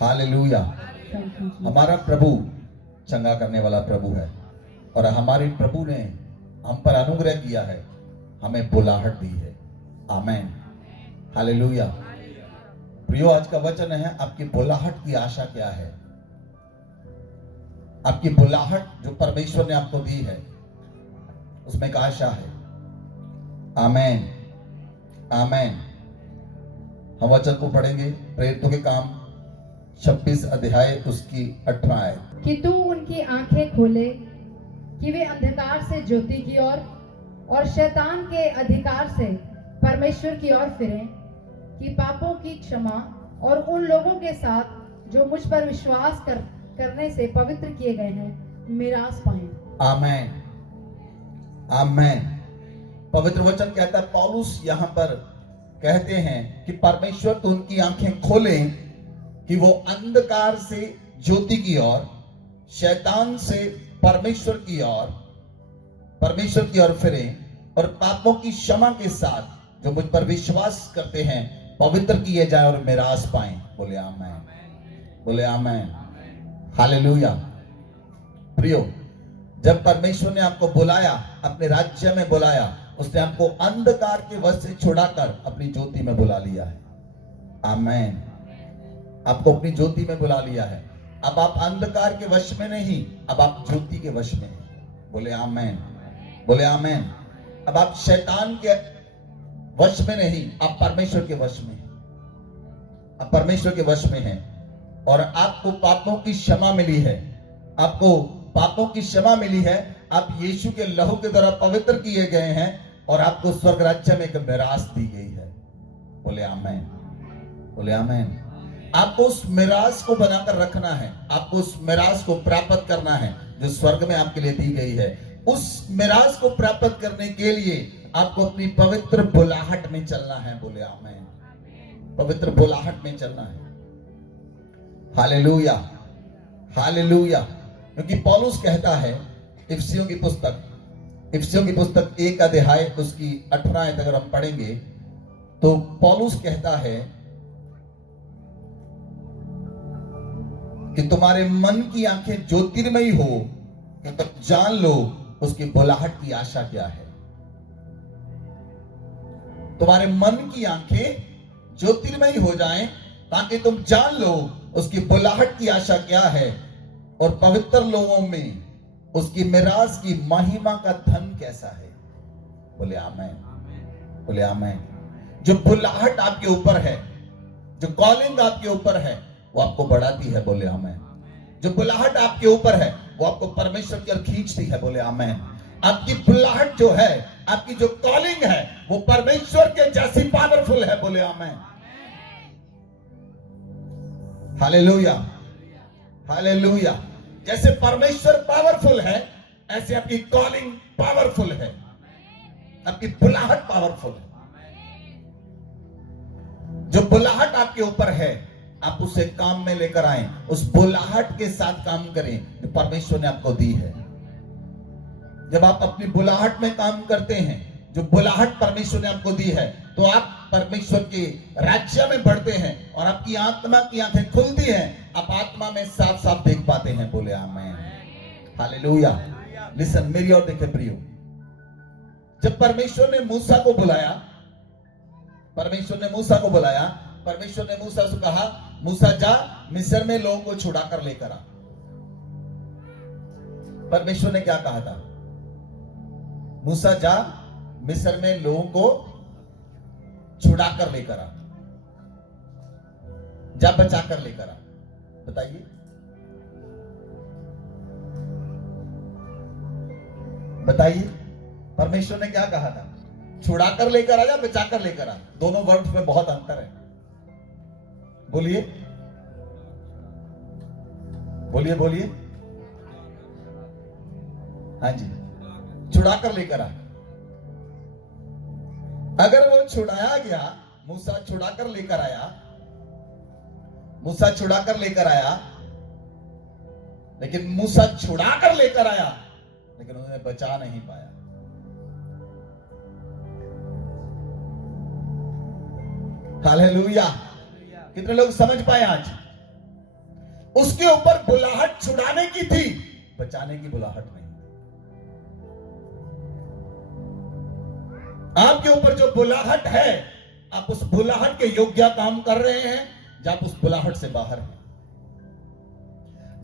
Hallelujah. हमारा प्रभु चंगा करने वाला प्रभु है और हमारे प्रभु ने हम पर अनुग्रह किया है, हमें बुलाहट दी है। आमेन, हालेलुया। प्रियो, आज का वचन है आपकी बुलाहट की आशा क्या है। आपकी बुलाहट जो परमेश्वर ने आपको दी है उसमें एक आशा है। आमेन, आमेन। हम वचन को पढ़ेंगे, प्रेरितों के काम 26 अध्याय उसकी 18 आयत। कि तू उनकी आंखें खोले कि वे अंधकार से ज्योति की ओर और शैतान के अधिकार से परमेश्वर की ओर फिरें, कि पापों की क्षमा और उन लोगों के साथ जो मुझ पर विश्वास करने से पवित्र किए गए हैं मिरास पाएं। आमेन, आमेन। पवित्र वचन कहता है, पौलुस यहां पर कहते हैं कि परमेश्वर तो उनकी आंखें खोले कि वो अंधकार से ज्योति की ओर, शैतान से परमेश्वर की ओर फिरे और पापों की क्षमा के साथ जो मुझ पर विश्वास करते हैं पवित्र किए जाए और मिरास पाएं। बोले आमेन, बोले आमेन, हालेलुया। प्रियो, जब परमेश्वर ने आपको बुलाया, अपने राज्य में बुलाया, उसने आपको अंधकार के वश से छुड़ाकर अपनी ज्योति में बुला लिया है। आमेन। आपको अपनी ज्योति में बुला लिया है। अब आप अंधकार के वश में नहीं, अब आप ज्योति के वश में हैं। बोले आमेन, बोले आमेन। अब आप शैतान के वश में नहीं, आप परमेश्वर के वश में हैं। आप परमेश्वर के वश में हैं और आपको पापों की क्षमा मिली है। आपको पापों की क्षमा मिली है। आप यीशु के लहू के द्वारा पवित्र किए गए हैं और आपको स्वर्ग राज्य में एक मिरास दी गई है। बोले आमेन, बोले आमेन। आपको उस मिरास को बनाकर रखना है, आपको उस मिरास को प्राप्त करना है जो स्वर्ग में आपके लिए दी गई है। उस मिरास को प्राप्त करने के लिए आपको अपनी पवित्र बुलाहट में चलना है। बोले आमेन, पवित्र बुलाहट में चलना है। Hallelujah, hallelujah. क्योंकि पौलुस कहता है, इफिसियों की पुस्तक 1 अध्याय उसकी 18 आयत अगर हम पढ़ेंगे तो पौलुस कहता है कि तुम्हारे मन की आंखें ज्योतिर्मयी हो कि तब जान लो उसकी बुलाहट की आशा क्या है। तुम्हारे मन की आंखें ज्योतिर्मयी हो जाएं ताकि तुम जान लो उसकी बुलाहट की आशा क्या है और पवित्र लोगों में उसकी मिरास की महिमा का धन कैसा है। बोले आमेन, बोले आमेन। जो बुलाहट आपके ऊपर है, जो कॉलिंग आपके ऊपर है, वो आपको बढ़ाती है। बोले आमेन। जो बुलाहट आपके ऊपर है वो आपको परमेश्वर की ओर खींचती है। बोले आमेन। आपकी बुलाहट जो है, आपकी जो कॉलिंग है वो परमेश्वर के जैसी पावरफुल है। बोले आमेन, हालेलुया, हालेलुया। जैसे परमेश्वर पावरफुल है ऐसे आपकी कॉलिंग पावरफुल है, आपकी बुलाहट पावरफुल है। जो बुलाहट आपके ऊपर है आप उसे काम में लेकर आए, उस बुलाहट के साथ काम करें जो परमेश्वर ने आपको दी है। जब आप अपनी बुलाहट में काम करते हैं, जो बुलाहट परमेश्वर ने आपको दी है, तो आप परमेश्वर के राज्य में बढ़ते हैं और आपकी आत्मा की आंखें खुलती हैं। आप आत्मा में साफ साफ देख पाते हैं। बोले आमेन, हालेलुया। लिसन, मेरी ओर देखे प्रियो। जब परमेश्वर ने मूसा को बुलाया, परमेश्वर ने मूसा से कहा, मूसा जा मिस्र में लोगों को छुड़ा कर लेकर आ। परमेश्वर ने क्या कहा था? मूसा जा मिस्र में लोगों को छुड़ा कर लेकर आ, जा बचा कर लेकर आ। बताइए, बताइए परमेश्वर ने क्या कहा था? छुड़ा कर लेकर आ या बचा कर लेकर आ? दोनों वर्ड्स में बहुत अंतर है। बोलिए, बोलिए, बोलिए। हाँ जी, छुड़ा कर लेकर आ। अगर वो छुड़ाया गया, मूसा छुड़ा कर लेकर आया, लेकिन मूसा छुड़ा कर लेकर आया लेकिन उन्होंने बचा नहीं पाया। हालेलुया। कितने लोग समझ पाए आज? उसके ऊपर बुलाहट छुड़ाने की थी, बचाने की बुलाहट नहीं। आपके ऊपर जो बुलाहट है, आप उस बुलाहट के योग्य काम कर रहे हैं या आप उस बुलाहट से बाहर हैं।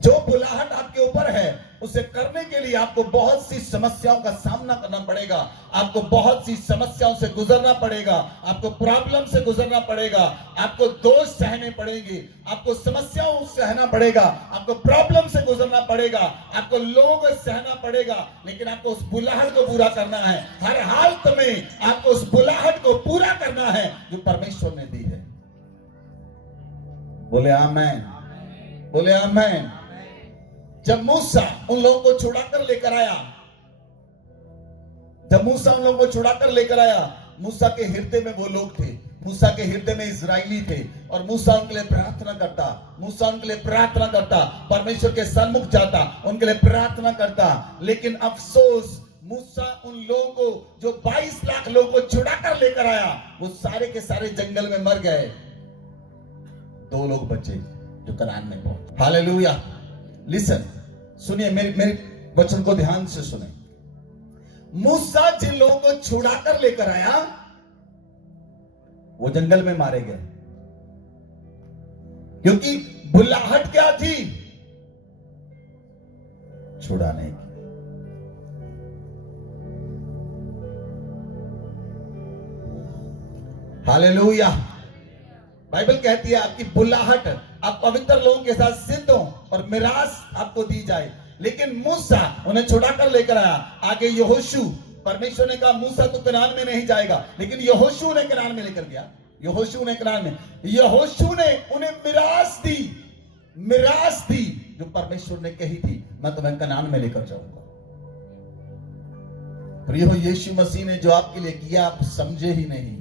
जो बुलाहट आपके ऊपर है उसे करने के लिए आपको बहुत सी समस्याओं का सामना करना पड़ेगा, आपको बहुत सी समस्याओं से गुजरना पड़ेगा, आपको प्रॉब्लम से गुजरना पड़ेगा, आपको दोष सहने पड़ेंगे, आपको समस्याओं से सहना पड़ेगा, आपको प्रॉब्लम से गुजरना पड़ेगा, आपको लोग सहना पड़ेगा, लेकिन आपको उस बुलाहट को पूरा करना है। हर हालत में आपको उस बुलाहट को पूरा करना है जो परमेश्वर ने दी है। बोले आमेन, बोले आमेन। जब मूसा उन लोगों को छुड़ाकर लेकर आया, जब मूसा उन लोगों को छुड़ाकर लेकर आया, मूसा के हृदय में वो लोग थे, मूसा के हृदय में इजराइली थे, और मूसा उनके लिए प्रार्थना करता, मूसा उनके लिए प्रार्थना करता, परमेश्वर के सन्मुख जाता, उनके लिए प्रार्थना करता। लेकिन अफसोस, मूसा उन लोगों को, जो 22 लाख लोगों को छुड़ाकर लेकर आया, वो सारे के सारे जंगल में मर गए। 2 लोग बचे जो कनान में पहुंचे। हालेलुया। लिसन, सुनिए, मेरे वचन को ध्यान से सुने। मूसा जिन लोगों को छुड़ाकर लेकर आया वो जंगल में मारे गए, क्योंकि बुलाहट क्या थी? छुड़ाने की। हालेलुया। बाइबल कहती है आपकी बुलाहट, आप पवित्र लोगों के साथ सिद्ध हो और मिरास आपको दी जाए। लेकिन मूसा उन्हें छुड़ाकर लेकर आया। आगे यहोशू, परमेश्वर ने कहा मूसा तो कनान में नहीं जाएगा, लेकिन यहोशू ने कनान में लेकर गया। यहोशू ने कनान में, यहोशू ने उन्हें मिरास दी, मिरास दी जो परमेश्वर ने कही थी, मैं तुम्हें कनान में लेकर जाऊंगा। प्रियो, यीशु मसीह ने जो आपके लिए किया आप समझे ही नहीं।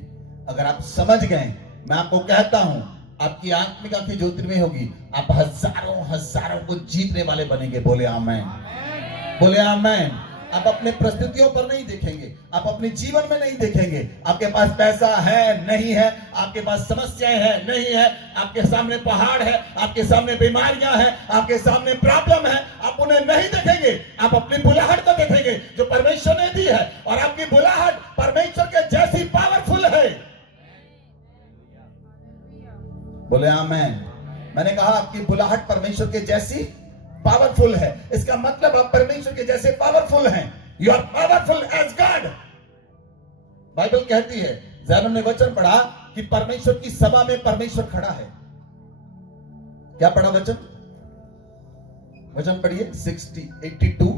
अगर आप समझ गए, मैं आपको कहता हूं आपकी आत्मिक आंखें ज्योतिर्मय होगी, आप हजारों हजारों को जीतने वाले बनेंगे। बोले आमेन, बोले आमेन। आप अपने परिस्थितियों पर नहीं देखेंगे, आप अपने जीवन में नहीं देखेंगे, आपके पास पैसा है नहीं है, आपके पास समस्याएं हैं नहीं है, आपके सामने पहाड़ है, आपके सामने बीमारियां हैं, आपके सामने प्रॉब्लम है, आप उन्हें नहीं देखेंगे। आप अपनी बुलाहट को देखेंगे जो परमेश्वर ने दी है, और आपकी बुलाहट परमेश्वर के जैसी पावरफुल है। बोले आमेन। मैंने कहा आपकी बुलाहट परमेश्वर के जैसी पावरफुल है। इसका मतलब आप परमेश्वर के जैसे पावरफुल हैं। You are powerful as God. Bible कहती है, जैनब ने वचन पढ़ा कि परमेश्वर की सभा में परमेश्वर खड़ा है। क्या पढ़ा वचन? वचन पढ़िए 82,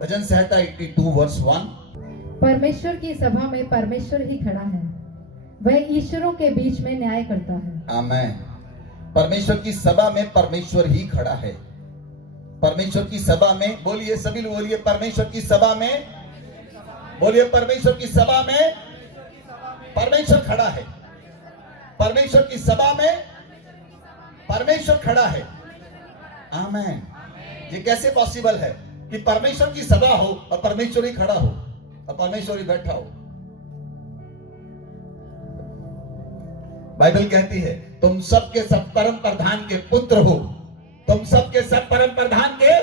भजन संहिता 82 वर्स 1। परमेश्वर की सभा में परमेश्वर ही खड़ा है, वह ईश्वरों के बीच में न्याय करता है। आमेन। परमेश्वर की सभा में परमेश्वर ही खड़ा है। परमेश्वर की सभा में, बोलिए सभी लोग बोलिए, परमेश्वर की सभा में, बोलिए परमेश्वर की सभा में परमेश्वर खड़ा है। परमेश्वर की सभा में परमेश्वर खड़ा है। आमेन। ये कैसे पॉसिबल है कि परमेश्वर की सभा हो और परमेश्वर ही खड़ा हो और परमेश्वर ही बैठा हो? बाइबल कहती है तुम सबके सब परम प्रधान के पुत्र हो, तुम सबके सब परम प्रधान के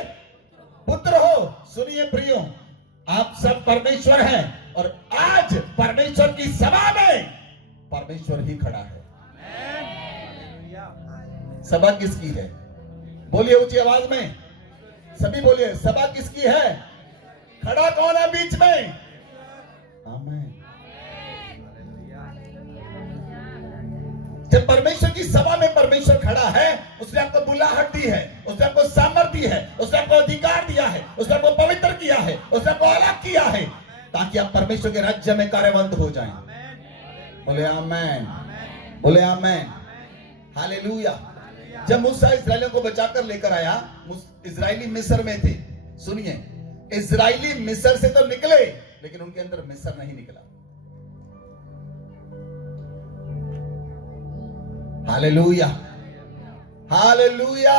पुत्र हो। सुनिए प्रियो, आप सब परमेश्वर हैं, और आज परमेश्वर की सभा में परमेश्वर ही खड़ा है। सभा किसकी है? बोलिए ऊंची आवाज में, सभी बोलिए, सभा किसकी है? खड़ा कौन है बीच में? आमीन। जब परमेश्वर की सभा में परमेश्वर खड़ा है, उसने आपको बुलाहट दी है, उसने आपको सामर्थ्य दी है, उसने आपको अधिकार दिया है, उसने आपको पवित्र किया है, उसने आपको अलग किया है, ताकि आप परमेश्वर के राज्य में कार्यवंत हो जाएं। बोले आमेन, बोले आमेन, हालेलुया। जब मूसा इस्राएलियों को बचाकर लेकर आया, इस्राएली मिस्र में थे। सुनिए, इस्राएली मिस्र से तो निकले, लेकिन उनके अंदर मिस्र नहीं निकला। Hallelujah, hallelujah.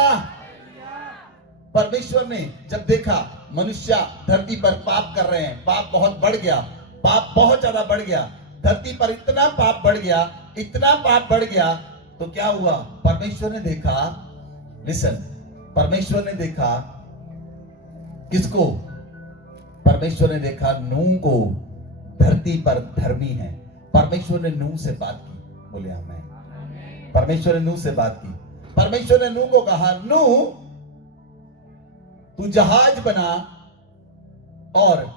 परमेश्वर ने जब देखा मनुष्य धरती पर पाप कर रहे हैं, पाप बहुत बढ़ गया, पाप बहुत ज्यादा बढ़ गया, धरती पर इतना पाप बढ़ गया, इतना पाप बढ़ गया, तो क्या हुआ? परमेश्वर ने देखा, लिसन, परमेश्वर ने देखा किसको? परमेश्वर ने देखा नूह को धरती पर धर्मी है। परमेश्वर ने नूह से बात की, बोले आमीन। परमेश्वर ने नूह से बात की। परमेश्वर ने नूह को कहा, नूह तू जहाज बना और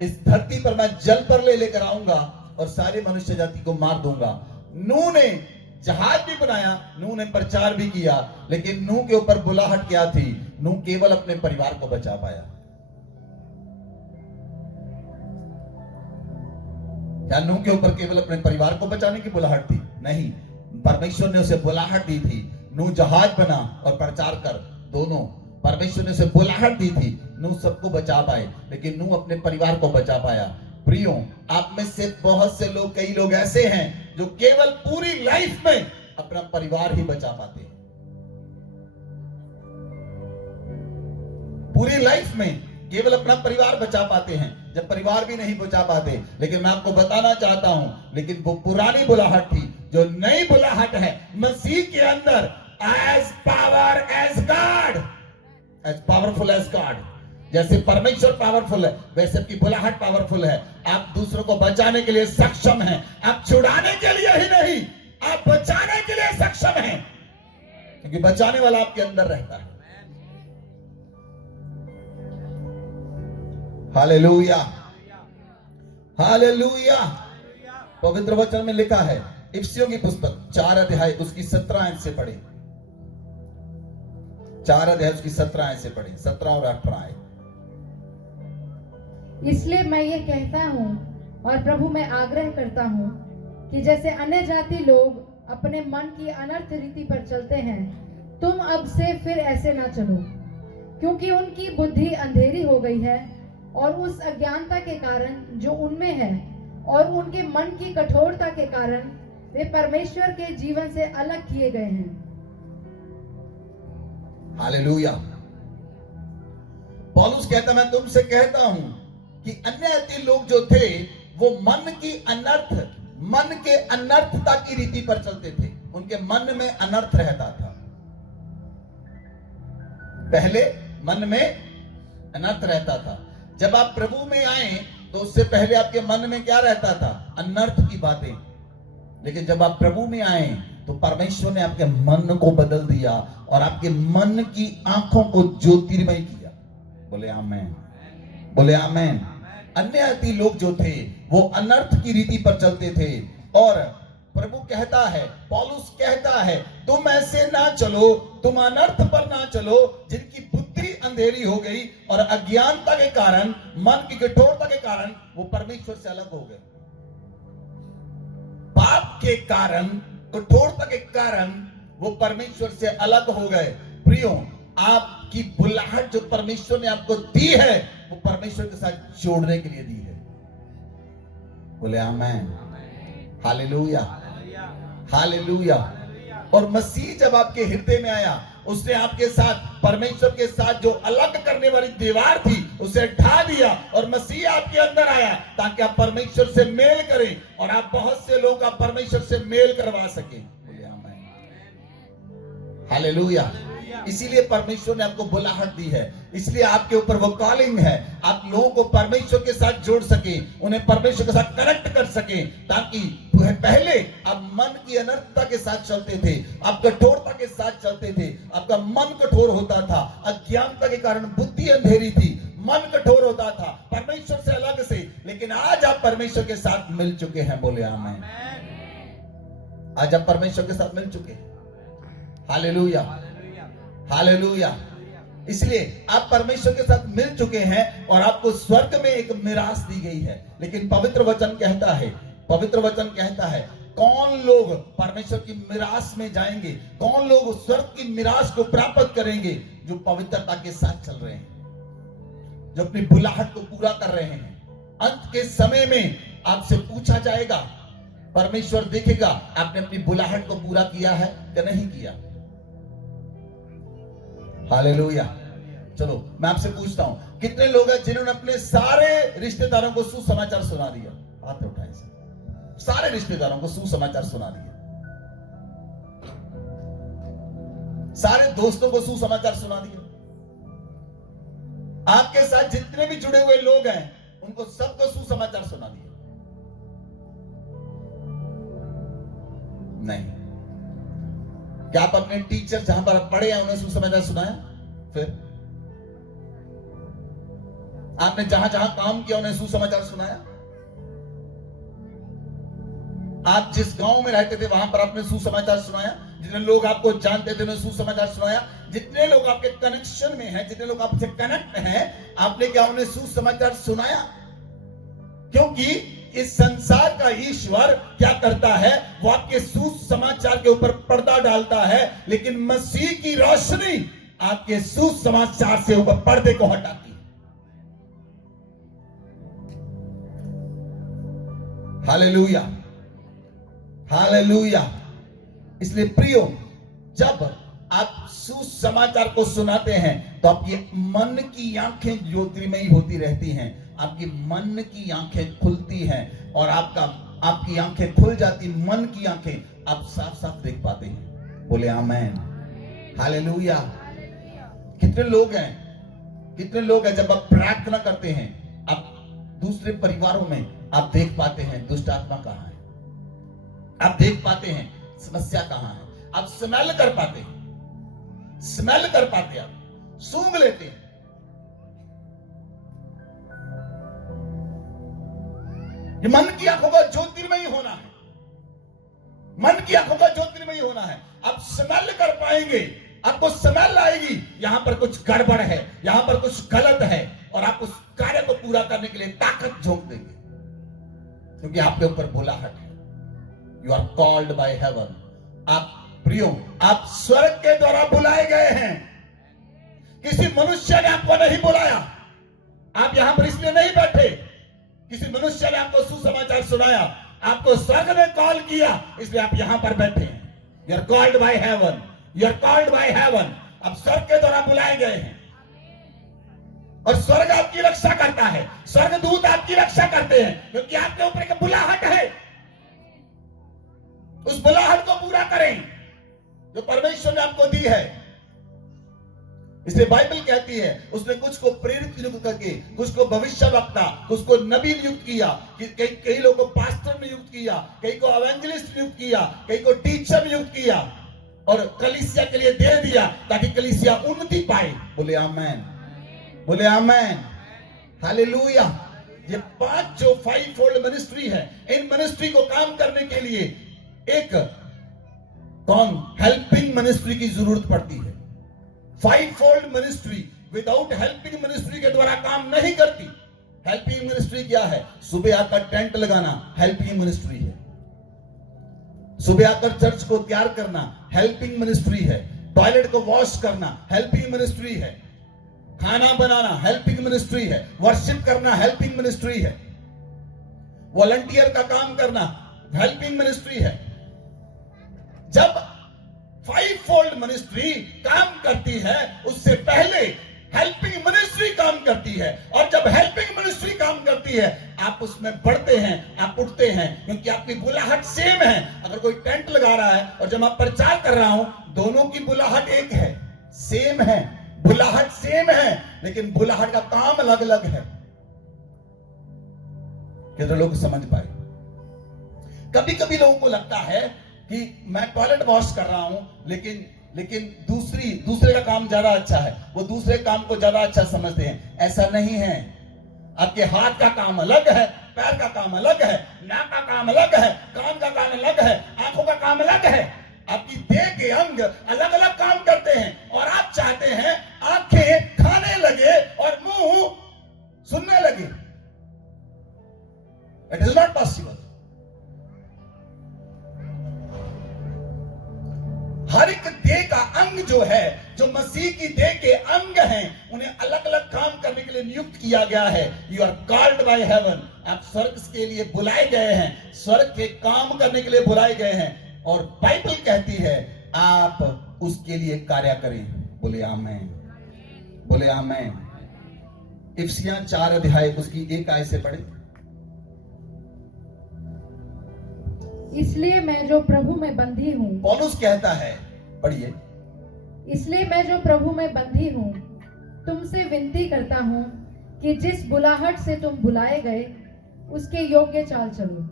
इस धरती पर मैं जल पर लेकर आऊंगा और सारे मनुष्य जाति को मार दूंगा। नूह ने जहाज भी बनाया, नूह ने प्रचार भी किया, लेकिन नूह के ऊपर बुलाहट क्या थी? नूह केवल अपने परिवार को बचा पाया। क्या नूह के ऊपर केवल अपने परिवार को बचाने की बुलाहट थी? नहीं, परमेश्वर ने उसे बुलाहट दी थी, नूह जहाज बना और प्रचार कर, दोनों। परमेश्वर ने उसे बुलाहट दी थी, नूह सबको बचा पाए, लेकिन नूह अपने परिवार को बचा पाया। प्रियो, आप में से बहुत से लोग, कई लोग ऐसे हैं जो केवल पूरी लाइफ में अपना परिवार ही बचा पाते हैं। पूरी लाइफ में केवल अपना परिवार बचा पाते हैं, जब परिवार भी नहीं बचा पाते। लेकिन मैं आपको बताना चाहता हूं, लेकिन वो पुरानी बुलाहट थी, जो नई बुलाहट है मसीह के अंदर, as power as God, as powerful as God. जैसे परमेश्वर पावरफुल है, वैसे आपकी बुलाहट पावरफुल है। आप दूसरों को बचाने के लिए सक्षम हैं। आप छुड़ाने के लिए ही नहीं, आप बचाने के लिए सक्षम हैं, क्योंकि बचाने वाला आपके अंदर रहता है। Hallelujah, hallelujah. पवित्र वचन में लिखा है, इफिसियों की पुस्तक 4 अध्याय उसकी 17 आयत से पढ़े। 4 अध्याय उसकी 17 आयत से पढ़े, 17 और 18 आयत। इसलिए मैं ये कहता हूँ और प्रभु में आग्रह करता हूँ कि जैसे अन्य जाति लोग अपने मन की अनर्थ रीति पर चलते हैं, तुम अब से फिर ऐसे ना चलो, क्योंकि उनकी बुद्धि अंधेरी हो गई है और उस अज्ञानता के कारण जो उनमें है और उनके मन की कठोरता के कारण वे परमेश्वर के जीवन से अलग किए गए हैं। हालेलुया। पौलुस कहता, मैं तुमसे कहता हूं कि अन्य जाति लोग जो थे वो मन के अनर्थता की रीति पर चलते थे। उनके मन में अनर्थ रहता था। पहले मन में अनर्थ रहता था। जब आप प्रभु में आए तो उससे पहले आपके मन में क्या रहता था? अनर्थ की बातें। लेकिन जब आप प्रभु में आए तो परमेश्वर ने आपके मन को बदल दिया और आपके मन की आंखों को ज्योतिर्मय किया। बोले आमेन, बोले आमेन। अन्य जाति लोग जो थे वो अनर्थ की रीति पर चलते थे, और प्रभु कहता है, पौलुस कहता है, तुम ऐसे ना चलो, तुम अनर्थ पर ना चलो, जिनकी बुद्धि अंधेरी हो गई और अज्ञानता के कारण, मन की कठोरता के कारण वो परमेश्वर से अलग हो गए। पाप के कारण, कठोरता के कारण वो परमेश्वर से अलग हो गए। प्रियो, आपकी बुलाहट जो परमेश्वर ने आपको दी है वो परमेश्वर के साथ जोड़ने के लिए दी है। बोले आमेन, हालेलुया, हालेलुया। और मसीह जब आपके हृदय में आया, उसने आपके साथ, परमेश्वर के साथ जो अलग करने वाली दीवार थी उसे ढा दिया और मसीह आपके अंदर आया ताकि आप परमेश्वर से मेल करें और आप बहुत से लोग आप परमेश्वर से मेल करवा सके। बोले आमीन, हालेलुया। इसीलिए परमेश्वर ने आपको बुलाहट दी है, इसलिए आपके ऊपर वो कॉलिंग है, आप लोगों को परमेश्वर के साथ जोड़ सके, उन्हें परमेश्वर के साथ कनेक्ट कर सके, ताकि पहले आप मन की अनर्थता के साथ चलते थे, आप कठोरता के साथ चलते थे, आपका मन कठोर होता था, अज्ञानता के कारण बुद्धि अंधेरी थी, मन कठोर होता था परमेश्वर से अलग से, लेकिन आज आप परमेश्वर के साथ मिल चुके हैं। बोले आमीन। आज आप परमेश्वर के साथ मिल चुके हैं। Hallelujah, hallelujah. इसलिए आप परमेश्वर के साथ मिल चुके हैं और आपको स्वर्ग में एक मिरास दी गई है। लेकिन पवित्र वचन कहता है, पवित्र वचन कहता है, कौन लोग परमेश्वर की मिरास में जाएंगे, कौन लोग स्वर्ग की मिरास को प्राप्त करेंगे? जो पवित्रता के साथ चल रहे हैं, जो अपनी बुलाहट को पूरा कर रहे हैं। अंत के समय में आपसे पूछा जाएगा, परमेश्वर देखेगा आपने अपनी बुलाहट को पूरा किया है या नहीं किया। हालेलुया। चलो मैं आपसे पूछता हूं, कितने लोग हैं जिन्होंने अपने सारे रिश्तेदारों को सुसमाचार सुना दिया? हाथ उठाएं। सारे रिश्तेदारों को सुसमाचार सुना दिया। सारे दोस्तों को सुसमाचार सुना दिया। आपके साथ जितने भी जुड़े हुए लोग हैं उनको सबको सुसमाचार सुना दिया। नहीं। क्या आप अपने टीचर जहां पर आप पढ़े हैं उन्हें सुसमाचार सुनाया? फिर आपने जहां जहां काम किया उन्हें सुसमाचार सुनाया? आप जिस गांव में रहते थे वहां पर आपने सुसमाचार सुनाया? जितने लोग आपको जानते थे उन्हें सुसमाचार सुनाया? जितने लोग आपके कनेक्शन में हैं, जितने लोग आपसे कनेक्ट हैं, आपने क्या उन्हें सुसमाचार सुनाया? क्योंकि इस संसार का ईश्वर क्या करता है, वो आपके सुसमाचार के ऊपर पर्दा डालता है, लेकिन मसीह की रोशनी आपके सुसमाचार से ऊपर पर्दे को हटाती है। Hallelujah, hallelujah. इसलिए प्रियो, जब आप सुसमाचार को सुनाते हैं तो आपकी मन की आंखें ज्योतिर्मयी होती रहती हैं, आपकी मन की आंखें खुलती हैं और आपकी आंखें खुल जाती, मन की आंखें आप साफ साफ देख पाते हैं। बोले आमेन, हालेलुया। कितने लोग हैं जब आप प्रार्थना करते हैं, आप दूसरे परिवारों में आप देख पाते हैं दुष्ट आत्मा कहां है, आप देख पाते हैं समस्या कहां है, आप स्मेल कर पाते हैं, आप सूंघ लेते हैं। ये मन की आंखों का ज्योतिर्मयी होना है, मन की आंखों का ज्योतिर्मयी होना है। आप स्मेल कर पाएंगे, आपको स्मेल आएगी, यहां पर कुछ गड़बड़ है, यहां पर कुछ गलत है, और आप उस कार्य को पूरा करने के लिए ताकत झोंक देंगे, क्योंकि आपके ऊपर बुलाहट है। You are called by heaven. आप प्रियो, आप स्वर्ग के द्वारा बुलाए गए हैं। किसी मनुष्य ने आपको नहीं बुलाया, आप यहां पर इसलिए नहीं बैठे, किसी मनुष्य ने आपको सुसमाचार सुनाया, आपको स्वर्ग ने कॉल किया, इसलिए आप यहां पर बैठे हैं। You are called by heaven, you are called by heaven. आप स्वर्ग के द्वारा बुलाए गए हैं और स्वर्ग आपकी रक्षा करता है, स्वर्ग दूत आपकी रक्षा करते हैं, क्योंकि आपके ऊपर एक बुलाहट है। उस बुलाहट को पूरा करें जो परमेश्वर ने आपको दी है। इसलिए बाइबल कहती है उसने कुछ को प्रेरित नियुक्त करके, कुछ को भविष्यवक्ता, कुछ को नबी नियुक्त किया, कई लोगों को पास्टर नियुक्त किया, कई को एवेंजलिस्ट नियुक्त किया, कई को टीचर नियुक्त किया, और कलीसिया के लिए दे दिया ताकि कलीसिया उन्नति पाए। बोले आमेन, बोले आमेन, हालेलुया। ये 5 जो 5 फोल्ड मिनिस्ट्री है, इन मिनिस्ट्री को काम करने के लिए एक हेल्पिंग मिनिस्ट्री की जरूरत पड़ती है। 5 fold ministry without helping ministry के द्वारा काम नहीं करती। हेल्पिंग मिनिस्ट्री क्या है? सुबह आकर टेंट लगाना हेल्पिंग मिनिस्ट्री है, सुबह आकर चर्च को तैयार करना हेल्पिंग मिनिस्ट्री है, टॉयलेट को वॉश करना हेल्पिंग मिनिस्ट्री है, खाना बनाना हेल्पिंग मिनिस्ट्री है, वर्शिप करना हेल्पिंग मिनिस्ट्री है, वॉलंटियर का काम करना हेल्पिंग मिनिस्ट्री है। जब 5 फोल्ड मिनिस्ट्री काम करती है, उससे पहले हेल्पिंग मिनिस्ट्री काम करती है, और जब हेल्पिंग मिनिस्ट्री काम करती है आप उसमें बढ़ते हैं, आप उठते हैं, क्योंकि आपकी बुलाहट सेम है। अगर कोई टेंट लगा रहा है और जब मैं प्रचार कर रहा हूं, दोनों की बुलाहट एक है, सेम है, बुलाहट सेम है, लेकिन बुलाहट का काम अलग अलग है। कितने लोग समझ पाए? कभी कभी लोगों को लगता है कि मैं टॉयलेट वॉश कर रहा हूं, लेकिन दूसरे का काम ज्यादा अच्छा है, वो दूसरे काम को ज्यादा अच्छा समझते हैं। ऐसा नहीं है। आपके हाथ का काम अलग है, पैर का काम अलग है, नाक का काम अलग है, कान का काम अलग है, आंखों का काम अलग है। आपकी देह के अंग अलग अलग काम करते हैं, और आप चाहते हैं आंखें खाने लगे और मुंह सुनने लगे। It is not possible. हर एक देह का अंग जो है, जो मसीह की देह के अंग हैं, उन्हें अलग अलग काम करने के लिए नियुक्त किया गया है। You are called by heaven. आप स्वर्ग के लिए बुलाए गए हैं, स्वर्ग के काम करने के लिए बुलाए गए हैं, और बाइबल कहती है आप उसके लिए कार्य करें। बोले आमेन, बोले आमेन। इफिसियां 4 अध्याय उसकी 1 आयत से पढ़े। इसलिए मैं जो प्रभु में बंधी हूँ। पौलुस कहता है, पढ़िए। इसलिए मैं जो प्रभु में बंधी हूँ तुमसे विनती करता हूँ कि जिस बुलाहट से तुम बुलाए गए उसके योग्य चाल चलो।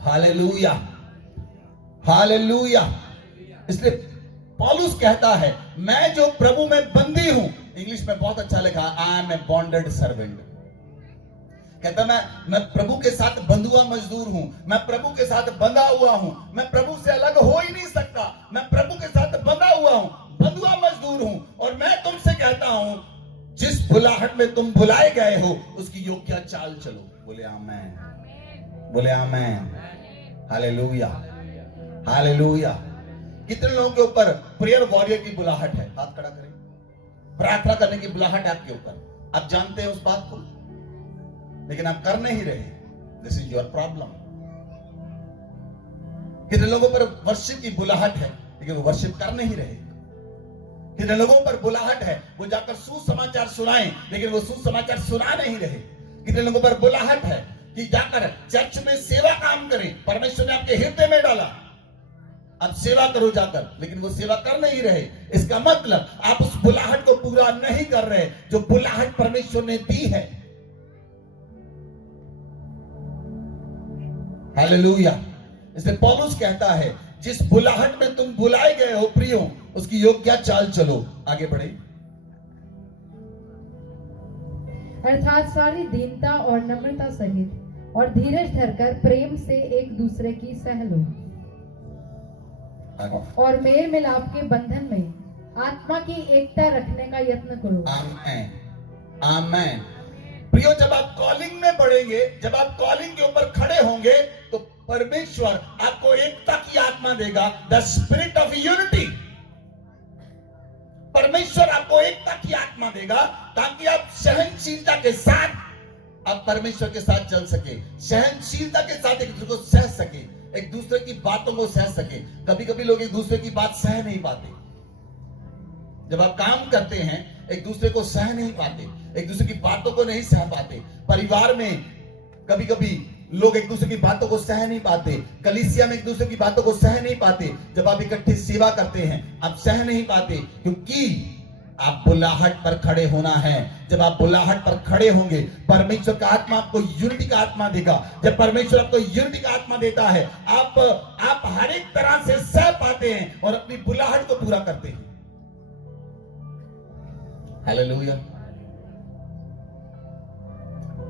Hallelujah, hallelujah. इसलिए पौलुस कहता है मैं जो प्रभु में बंदी हूं, इंग्लिश में बहुत अच्छा लिखा है, I am a bonded servant. कहता मैं प्रभु के साथ बंधुआ मजदूर हूं, मैं प्रभु के साथ बंधा हुआ हूं, मैं प्रभु से अलग हो ही नहीं सकता, मैं प्रभु के साथ बंधा हुआ हूं, बंधुआ मजदूर हूं। और मैं तुमसे कहता हूं जिस बुलाहट में तुम बुलाए गए हो उसकी योग्य चाल चलो। बोले आमेन, बोले आमेन, हालेलुया, हालेलुया। कितने लोगों के ऊपर प्रेयर वॉरियर की बुलाहट है? हाथ खड़ा करें। प्रार्थना करने की बुलाहट है आपके ऊपर, आप जानते हैं उस बात को, लेकिन आप कर नहीं रहे। This is your problem. कितने लोगों पर वर्शिप की बुलाहट है लेकिन वो वर्शिप कर नहीं रहे। कितने लोगों पर बुलाहट है वो जाकर सुसमाचार सुनाएं लेकिन वो सुसमाचार सुना नहीं रहे। कितने लोगों पर बुलाहट है कि जाकर चर्च में सेवा काम करें, परमेश्वर ने आपके हृदय में डाला, अब सेवा करो जाकर, लेकिन वो सेवा कर नहीं रहे। इसका मतलब आप उस बुलाहट को पूरा नहीं कर रहे जो बुलाहट परमेश्वर ने दी है। हालेलुया। इसलिए पौलुस कहता है जिस बुलाहट में तुम बुलाए गए हो प्रियो उसकी योग्य चाल चलो। आगे बढ़े। अर्थात सारी दीनता और नम्रता सहित और धीरज धरकर प्रेम से एक दूसरे की सह लो और मेल मिलाप के बंधन में आत्मा की एकता रखने का यत्न करो। आमेन, आमेन। प्रियो, जब आप कॉलिंग में बढ़ेंगे, जब आप कॉलिंग के ऊपर खड़े होंगे तो परमेश्वर आपको एकता की आत्मा देगा, द स्पिरिट ऑफ यूनिटी। परमेश्वर आपको एकता की आत्मा देगा ताकि आप सहनशीलता के साथ आप परमेश्वर के साथ चल सके, सहनशीलता के साथ एक दूसरे को सह सके, एक दूसरे की बातों को सह सके। कभी कभी लोग एक दूसरे की बात सह नहीं पाते। जब आप काम करते हैं एक दूसरे को सह नहीं पाते, एक दूसरे की बातों को नहीं सह पाते। परिवार में कभी कभी लोग एक दूसरे की बातों को सह नहीं पाते, कलीसिया में एक दूसरे की बातों को सह नहीं पाते। जब आप इकट्ठे सेवा करते हैं आप सह नहीं पाते, क्योंकि आप बुलाहट पर खड़े होना है। जब आप बुलाहट पर खड़े होंगे परमेश्वर का आत्मा आपको यूनिटी का आत्मा देगा। जब परमेश्वर आपको यूनिटी का आत्मा देता है आप हर एक तरह से सह पाते हैं और अपनी बुलाहट को पूरा करते हैं। Hallelujah,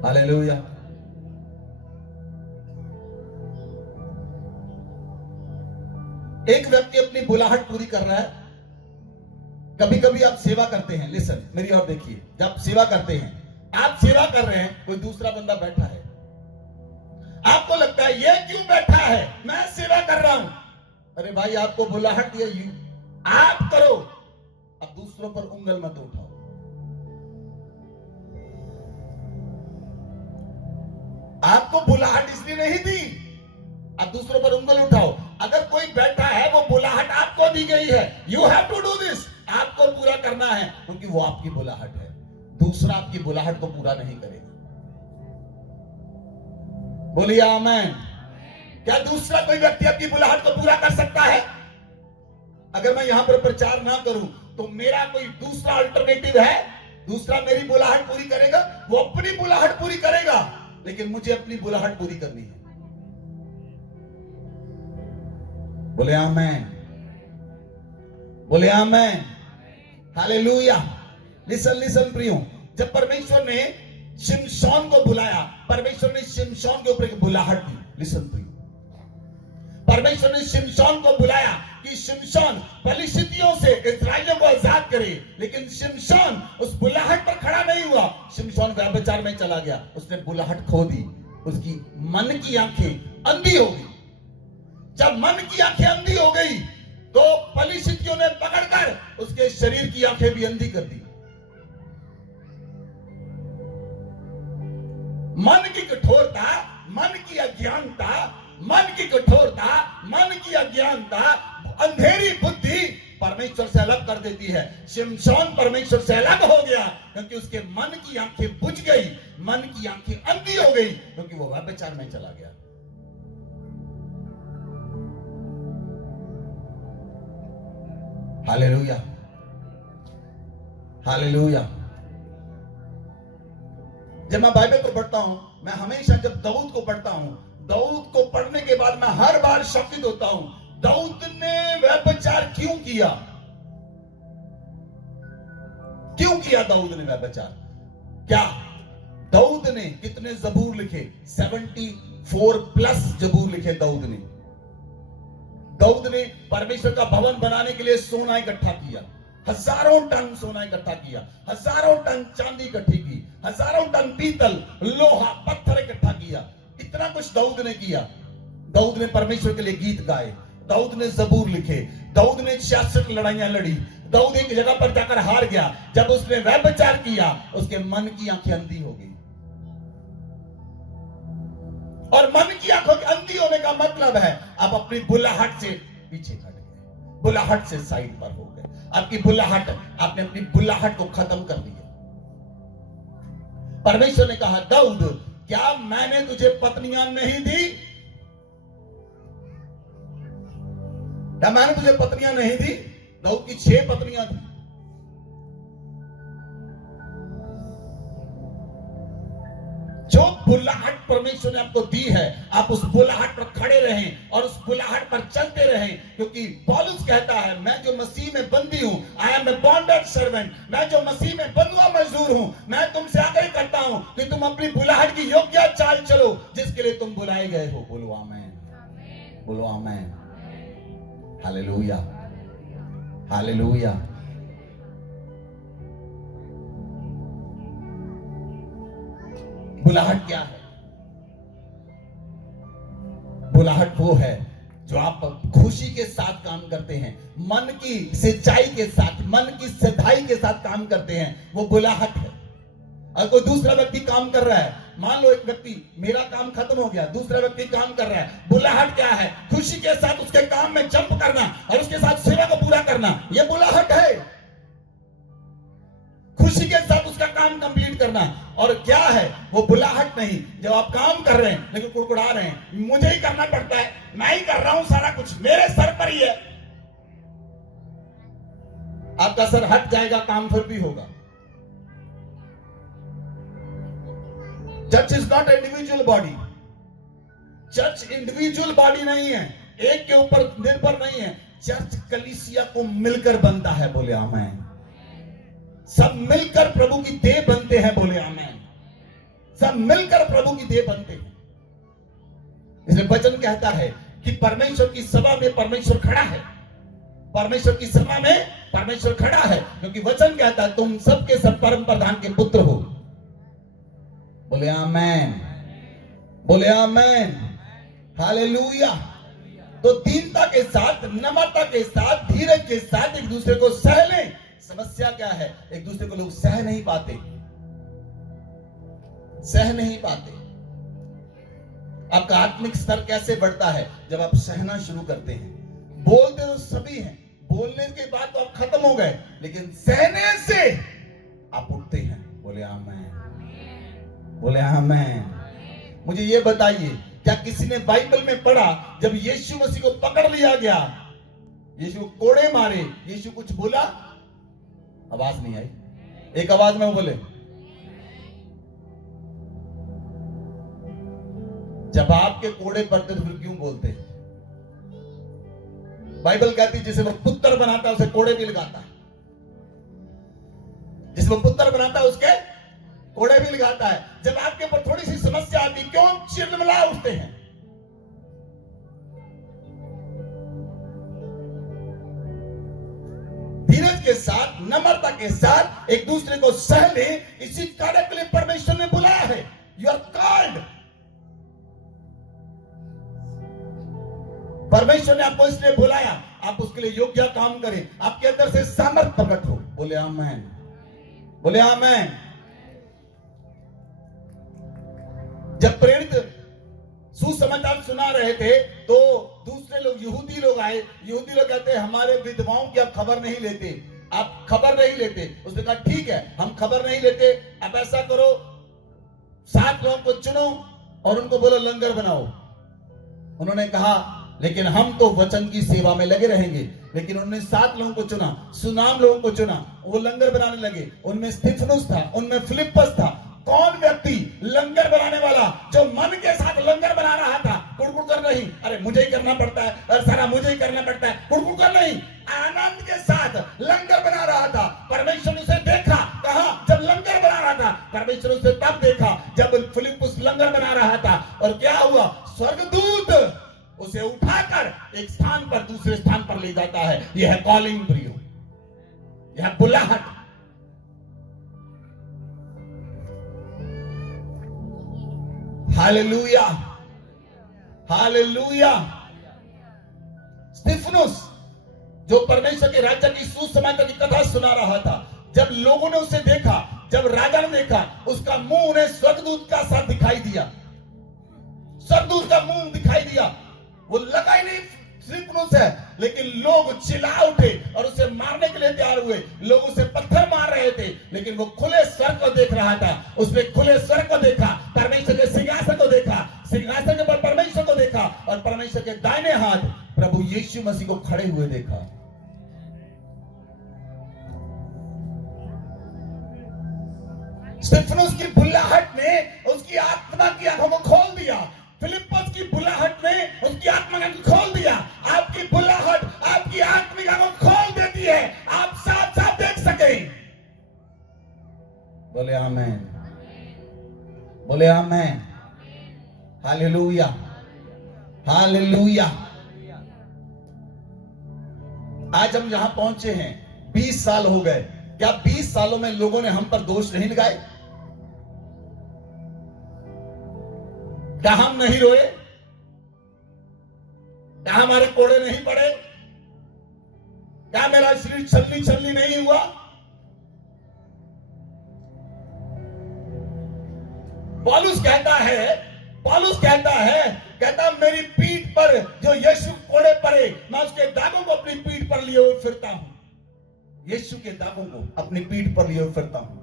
hallelujah. एक व्यक्ति अपनी बुलाहट पूरी कर रहा है। कभी कभी आप सेवा करते हैं, लिसन मेरी और देखिए, जब आप सेवा करते हैं, आप सेवा कर रहे हैं, कोई दूसरा बंदा बैठा है, आपको लगता है ये क्यों बैठा है, मैं सेवा कर रहा हूं। अरे भाई, आपको बुलाहट दिया, आप करो, अब दूसरों पर उंगल मत उठाओ। आपको बुलाहट इसलिए नहीं दी आप दूसरों पर उंगल उठाओ। अगर कोई बैठा है वो बुलाहट आपको दी गई है, you have to do this, आपको पूरा करना है, क्योंकि वो आपकी बुलाहट है। दूसरा आपकी बुलाहट को पूरा नहीं करेगा। बोलिए आमेन। क्या दूसरा कोई व्यक्ति आपकी बुलाहट को पूरा कर सकता है? अगर मैं यहां पर प्रचार ना करूं तो मेरा कोई दूसरा अल्टरनेटिव है, दूसरा मेरी बुलाहट पूरी करेगा? वो अपनी बुलाहट पूरी करेगा, लेकिन मुझे अपनी बुलाहट पूरी करनी है। बोले आमेन, बोले आमेन, हालेलुया। लिसन लिसन प्रियो, जब परमेश्वर ने शिमशोन को बुलाया, परमेश्वर ने शिमशोन के ऊपर एक बुलाहट दी। लिसन प्रियो, परमेश्वर ने शिमशोन को बुलाया कि शिमशोन फलिस्तीयों से इस्राएलियों को आजाद करे, लेकिन शिमशोन उस बुलाहट पर खड़ा नहीं हुआ। शिमशोन व्यभिचार में चला गया, उसने बुलाहट खो दी, उसकी मन की आंखें अंधी हो गई। जब मन की आंखें अंधी हो गई तो फलिस्तीयों ने पकड़कर उसके शरीर की आंखें भी अंधी कर दी। मन की कठोरता, मन की अज्ञानता, मन की कठोरता, मन की अज्ञानता, अंधेरी बुद्धि परमेश्वर से अलग कर देती है। शिमशोन परमेश्वर से अलग हो गया क्योंकि उसके मन की आंखें बुझ गई, मन की आंखें अंधी हो गई, क्योंकि वो व्यभिचार में चला गया। Hallelujah, hallelujah. जब मैं बाइबल को पढ़ता हूं, मैं हमेशा जब दाऊद को पढ़ता हूं, दाऊद को पढ़ने के बाद मैं हर बार शॉकित होता हूं। दाऊद ने व्यभिचार क्यों किया? क्यों किया दाऊद ने व्यभिचार? क्या दाऊद ने कितने जबूर लिखे? 74 प्लस जबूर लिखे दाऊद ने। दाऊद ने परमेश्वर का भवन बनाने के लिए सोना इकट्ठा किया, हजारों टन सोना इकट्ठा किया, हजारों टन चांदी इकट्ठी की, हजारों टन पीतल, लोहा, पत्थर इकट्ठा किया। इतना कुछ दाऊद ने किया। दाऊद ने परमेश्वर के लिए गीत गाए, दाऊद ने जबूर लिखे, दाऊद ने 66 लड़ाइयां लड़ी। दाऊद एक जगह पर जाकर हार गया। जब उसने व्यभिचार किया, उसके मन की आंखें अंधी हो गई। और मन की आंखों के अंधी होने का मतलब है आप अपनी बुलाहट से पीछे हट गए, बुलाहट से साइड पर हो गए। आपकी बुलाहट, आपने अपनी बुलाहट को खत्म कर दिया। परमेश्वर ने कहा, दाऊद, क्या मैंने तुझे पत्नियां नहीं दी? क्या मैंने तुझे पत्नियां नहीं दी? दाऊद की 6 पत्नियां थी। जो बुलाहट परमेश्वर ने आपको दी है, आप उस बुलाहट पर खड़े रहें और उस बुलाहट पर चलते रहें, क्योंकि पौलुस कहता है, मैं जो मसीह में बंदी हूं, I am a bonded servant, मैं जो मसीह में बंधुआ मजदूर हूं, मैं तुमसे आग्रह करता हूं कि तुम अपनी बुलाहट की योग्य चाल चलो जिसके लिए तुम बुलाए गए हो। बोलो आमेन, बोलो आमेन, हालेलुया, हालेलुया। बुलाहट क्या है? बुलाहट वो है जो आप खुशी के साथ काम करते हैं, मन की सच्चाई के साथ, मन की सच्चाई के साथ काम करते हैं, वो बुलाहट है। अगर कोई दूसरा व्यक्ति काम कर रहा है, मान लो एक व्यक्ति, मेरा काम खत्म हो गया, दूसरा व्यक्ति काम कर रहा है, बुलाहट क्या है? खुशी के साथ उसके काम में जंप करना और उसके साथ सेवा को पूरा करना, यह बुलाहट है। खुशी के साथ उसका काम कंप्लीट करना। और क्या है वो बुलाहट? नहीं, जब आप काम कर रहे हैं लेकिन कुड़कुड़ा रहे हैं, मुझे ही करना पड़ता है, मैं ही कर रहा हूं, सारा कुछ मेरे सर पर ही है। आपका सर हट जाएगा, काम फिर भी होगा। Church is not individual body. Church individual body नहीं है, एक के ऊपर निर्भर नहीं है। चर्च कलीसिया को मिलकर बनता है। बोले आमेन। सब मिलकर प्रभु की देह बनते हैं। बोले आमेन। सब मिलकर प्रभु की देह बनते हैं। इसलिए वचन कहता है कि परमेश्वर की सभा में परमेश्वर खड़ा है, परमेश्वर की सभा में परमेश्वर खड़ा है, क्योंकि वचन कहता है तुम सबके सब परम प्रधान के पुत्र हो। बोले आमेन, बोले आमेन, हालेलुया। तो दीनता के साथ, नम्रता के साथ, धीरज के साथ एक दूसरे को सह लें। समस्या क्या है? एक दूसरे को लोग सह नहीं पाते, सह नहीं पाते। आपका आत्मिक स्तर कैसे बढ़ता है? जब आप सहना शुरू करते हैं। बोलते तो सभी हैं, बोलने के बाद तो आप खत्म हो गए, लेकिन सहने से आप उठते हैं। बोले आमेन, बोले आमेन। मुझे ये बताइए, क्या किसी ने बाइबल में पढ़ा जब यीशु मसीह को पकड़ लिया गया, यीशु को कोड़े मारे, यीशु कुछ बोला? आवाज नहीं आई। एक आवाज में बोले। जब आपके कोड़े पड़ते तो फिर क्यों बोलते? बाइबल कहती जिसे वो पुत्र बनाता है उसे कोड़े भी लगाता है, जिसे वो पुत्र बनाता है उसके कोड़े भी लगाता है। जब आपके ऊपर थोड़ी सी समस्या आती, क्यों चिल्ला उठते हैं? धीरज के साथ, नम्रता के साथ एक दूसरे को सह ले। इसी कार्य के लिए परमेश्वर ने बुलाया है। You are called. परमेश्वर ने आपको इसलिए बुलाया, आप उसके लिए योग्य काम करें, आपके अंदर से सामर्थ प्रकट हो। बोले आमेन, बोले आमेन। जब प्रेरित सुसमाचार सुना रहे थे तो दूसरे लोग, यहूदी लोग आए। यहूदी लोग कहते हैं हमारे विधवाओं की आप खबर नहीं लेते, आप खबर नहीं लेते। उसने कहा ठीक है, हम खबर नहीं लेते। अब ऐसा करो, 7 लोगों को चुनो और उनको बोलो लंगर बनाओ। उन्होंने कहा लेकिन हम तो वचन की सेवा में लगे रहेंगे। लेकिन उन्होंने 7 लोगों को चुना, सुनाम लोगों को चुना, वो लंगर बनाने लगे। उनमें स्तिफनुस था, उनमें फिलिप्पस था। कौन व्यक्ति लंगर बनाने वाला, जो मन के साथ लंगर बना रहा था, कुड़कुड़ कर नहीं, अरे मुझे ही करना पड़ता है, अरे सारा मुझे ही करना पड़ता है, कुड़कुड़ कर नहीं, आनंद के साथ लंगर बना रहा था। परमेश्वर ने उसे देखा, कहा जब लंगर बना रहा था। परमेश्वर उसे तब देखा जब फिलिप्पुस लंगर बना रहा था। और क्या हुआ, स्वर्गदूत उसे उठाकर एक स्थान पर दूसरे स्थान पर ले जाता है। यह है कॉलिंग प्रियो, यह बुलाहट। Hallelujah, hallelujah. स्तिफनुस जो परमेश्वर के राज्य की सुसमाचार की कथा सुना रहा था, जब लोगों ने उसे देखा, जब राजा ने देखा, उसका मुंह उन्हें स्वर्गदूत का सा दिखाई दिया। स्वर्गदूत का मुंह दिखाई दिया। वो लगा ही नहीं स्तिफनुस है, लेकिन लोग चिल्ला उठे और उसे मारने के लिए तैयार हुए। लोग उसे पत्थर मार रहे थे, लेकिन वो खुले स्वर्ग को देख रहा था। उसने खुले स्वर्ग को देखा, परमेश्वर के सिंहासन को देखा, सिंहासन के ऊपर परमेश्वर को देखा, और परमेश्वर के दाहिने हाथ प्रभु यीशु मसीह को खड़े हुए देखा। स्तिफनुस की बुलाहट ने उसकी आत्मा की आंखों को खोल दिया। फिलिप्पस की बुलाहट ने उसकी आत्मा की आंखों को खोल दिया। आपकी बुलाहट आपकी आत्मिक आंखों को खोल देती है, आप साफ साफ देख सके। बोले आमेन, बोले आमेन। Hallelujah, hallelujah. आज हम जहां पहुंचे हैं, 20 साल हो गए। क्या 20 सालों में लोगों ने हम पर दोष नहीं लगाए? क्या हम नहीं रोए? क्या हमारे कोड़े नहीं पड़े? क्या मेरा शरीर छलनी छलनी नहीं हुआ? पौलुस कहता है, कहता मेरी पीठ पर जो यीशु कोड़े पड़े, मैं उसके दागों को अपनी पीठ पर लिए हुए फिरता हूं। यीशु के दागों को अपनी पीठ पर लिए हुए फिरता हूं।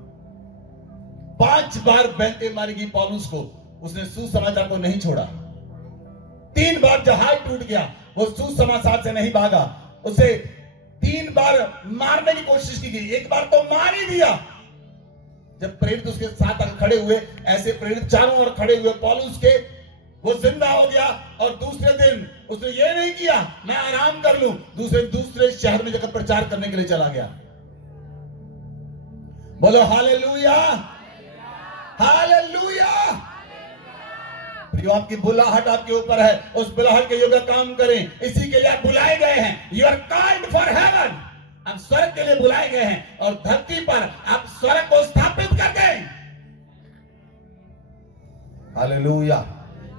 5 बार बैंते मारी गई पौलुस को, उसने सुसमाचार को नहीं छोड़ा। 3 बार जहाज टूट गया, वो सुसमाचार से नहीं भागा। उसे 3 बार मारने की कोशिश की गई, 1 बार तो मार ही दिया। जब प्रेरित उसके साथ आकर खड़े हुए, ऐसे प्रेरित चारों ओर खड़े हुए पौलुस के, वो जिंदा हो गया। और दूसरे दिन उसने ये नहीं किया मैं आराम कर लूं, दूसरे शहर में जाकर प्रचार करने के लिए चला गया। बोलो हालेलुया, हालेलुया। प्रियो, आपकी बुलाहट आपके ऊपर है, उस बुलाहट के योग्य काम करें। इसी के लिए आप बुलाए गए हैं। You are called for heaven. आप स्वर्ग के लिए बुलाए गए हैं, और धरती पर आप स्वर्ग को स्थापित कर दें। हालेलुया।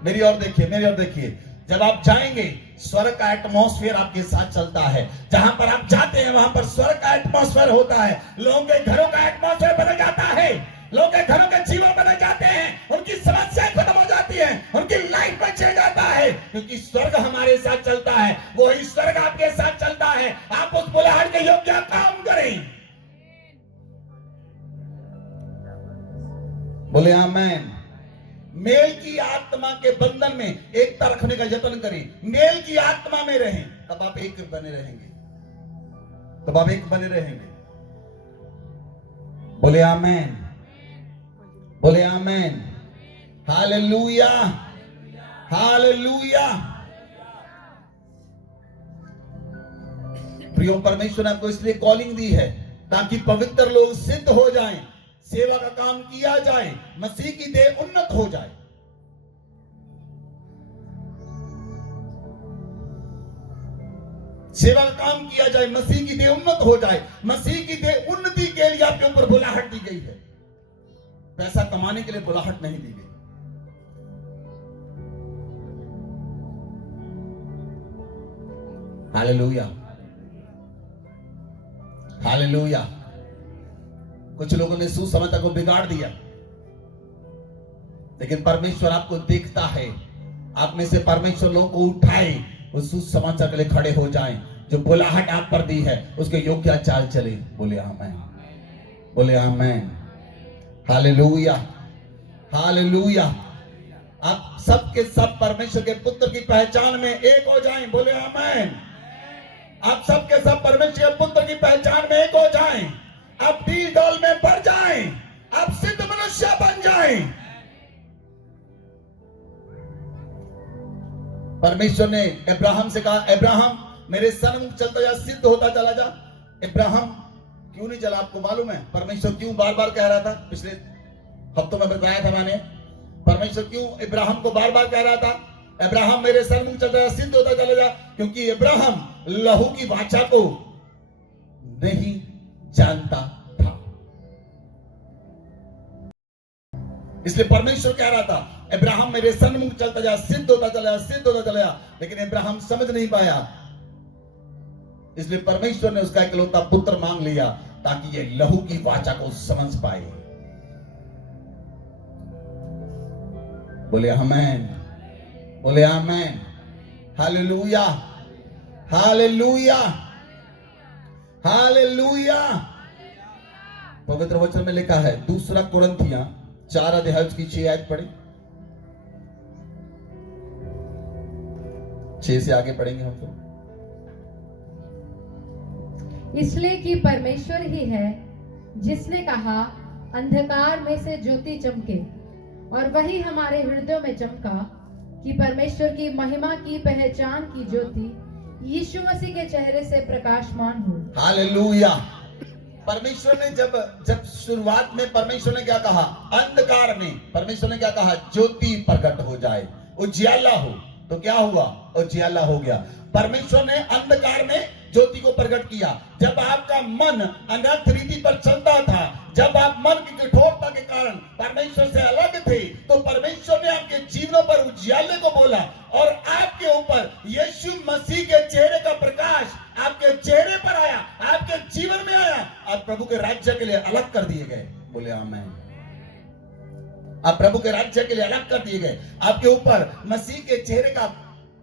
मेरी ओर देखिए, मेरी ओर देखिए। जब आप जाएंगे, स्वर्ग का एटमॉस्फेयर आपके साथ चलता है। जहां पर आप जाते हैं, वहां पर स्वर्ग का एटमॉस्फेयर होता है। लोगों के घरों का एटमॉस्फेयर बदल जाता है। लोगों के घरों के जीवन बदल जाते हैं, उनकी समस्याएं खत्म हो जाती हैं, उनकी लाइफ में चेंज आता है, क्योंकि स्वर्ग हमारे साथ चलता है। वही स्वर्ग आपके साथ चलता है। आप उस बुलाहट के योग्य काम करें। बोले आमेन। मेल की आत्मा के बंधन में एकता रखने का यत्न करें। मेल की आत्मा में रहें, तब आप एक बने रहेंगे, तब आप एक बने रहेंगे। बोले आमेन, बोले आमेन। Hallelujah, hallelujah. प्रियो, परमेश्वर ने आपको इसलिए कॉलिंग दी है ताकि पवित्र लोग सिद्ध हो जाएं, सेवा का काम किया जाए, मसीह की देह उन्नत हो जाए। सेवा का काम किया जाए, मसीह की देह उन्नत हो जाए। मसीह की देह उन्नति के लिए आपके ऊपर बुलाहट दी गई है। पैसा कमाने के लिए बुलाहट नहीं दी गई। Hallelujah, hallelujah. कुछ लोगों ने सुसमाचार को बिगाड़ दिया, लेकिन परमेश्वर आपको देखता है। आप में से परमेश्वर लोगों को उठाए, वो सुसमाचार के लिए खड़े हो जाएं। जो बुलाहट आप पर दी है, उसके योग्य चाल चले। बोले आमेन, बोले आमेन। हालेलुया, हालेलुया, आप सबके सब परमेश्वर के पुत्र की पहचान में एक हो जाएं, बोले आमीन। आप सबके सब परमेश्वर के पुत्र की पहचान में एक हो जाएं, आप बीज दौल में बढ़ जाएं, आप सिद्ध मनुष्य बन जाएं। परमेश्वर ने अब्राहम से कहा, अब्राहम मेरे सन्मुख चलता जा, सिद्ध होता चला जा। अब्राहम क्यों नहीं चला? आपको मालूम है परमेश्वर क्यों बार बार कह रहा था? पिछले हफ्तों में बताया था मैंने, परमेश्वर क्यों अब्राहम को बार बार कह रहा था, अब्राहम मेरे सन्मुख चलता जा, सिद्ध होता चला जा? क्योंकि अब्राहम लहू की वाचा को नहीं जानता था। इसलिए परमेश्वर कह रहा था अब्राहम मेरे सन्मुख चलता जा, सिद्ध होता चला जा, सिद्ध होता चला जा, लेकिन अब्राहम समझ नहीं पाया। इसलिए परमेश्वर ने उसका इकलौता पुत्र मांग लिया ताकि ये लहू की वाचा को समझ पाए। बोले आमीन, बोले आमीन, हालेलुया, हालेलुया, हालेलुया। पवित्र वचन में लिखा है, दूसरा कुरिन्थियों 4 अध्याय की 6 आयत पढ़े, 6 से आगे पढ़ेंगे हम तो। इसलिए कि परमेश्वर ही है जिसने कहा अंधकार में से ज्योति चमके, और वही हमारे हृदयों में चमका कि परमेश्वर की महिमा की पहचान की ज्योति यीशु मसीह के चेहरे से प्रकाशमान हो। हालेलुया। परमेश्वर ने जब शुरुआत में परमेश्वर ने क्या कहा? अंधकार में परमेश्वर ने क्या कहा? ज्योति प्रकट हो जाए, उजियाला हो। तो क्या हुआ? उजियाला हो गया। परमेश्वर ने अंधकार में ज्योति को प्रकट किया। जब आपका मन अनर्थ रीति पर चलता था, जब आप मन की कठोरता के कारण परमेश्वर से अलग थे, तो परमेश्वर ने आपके जीवनों पर उजियाले को बोला और आपके ऊपर यीशु मसीह के चेहरे का प्रकाश आपके चेहरे पर आया, आपके जीवन में आया। आप प्रभु के राज्य के लिए अलग कर दिए गए। बोले आमीन। आप प्रभु के राज्य के लिए अलग कर दिए गए। आपके ऊपर मसीह के चेहरे का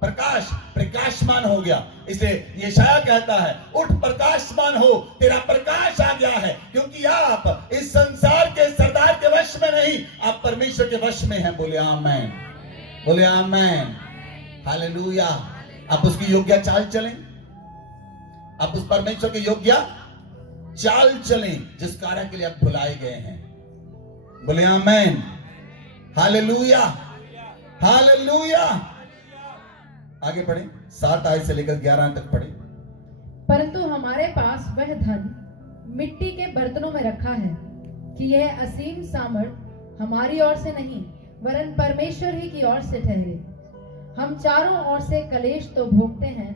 प्रकाश प्रकाशमान हो गया। इसलिए यशायाह कहता है, उठ प्रकाशमान हो, तेरा प्रकाश आ गया है, क्योंकि आप इस संसार के सरदार के वश में नहीं, आप परमेश्वर के वश में हैं। बोले आमीन, बोले आमीन, हालेलुया। आप उसकी योग्य चाल चलें, आप उस परमेश्वर के योग्य चाल चलें जिस कार्य के लिए आप बुलाए गए हैं। बोले आमीन, हालेलुया, हालेलुया। आगे पढ़े, 7 आयत से लेकर 11 तक पढ़े। परंतु हमारे पास वह धन मिट्टी के बर्तनों में रखा है कि यह असीम सामर्थ हमारी ओर से नहीं वरन परमेश्वर ही की ओर से ठहरे। हम चारों ओर से कलेश तो भोगते हैं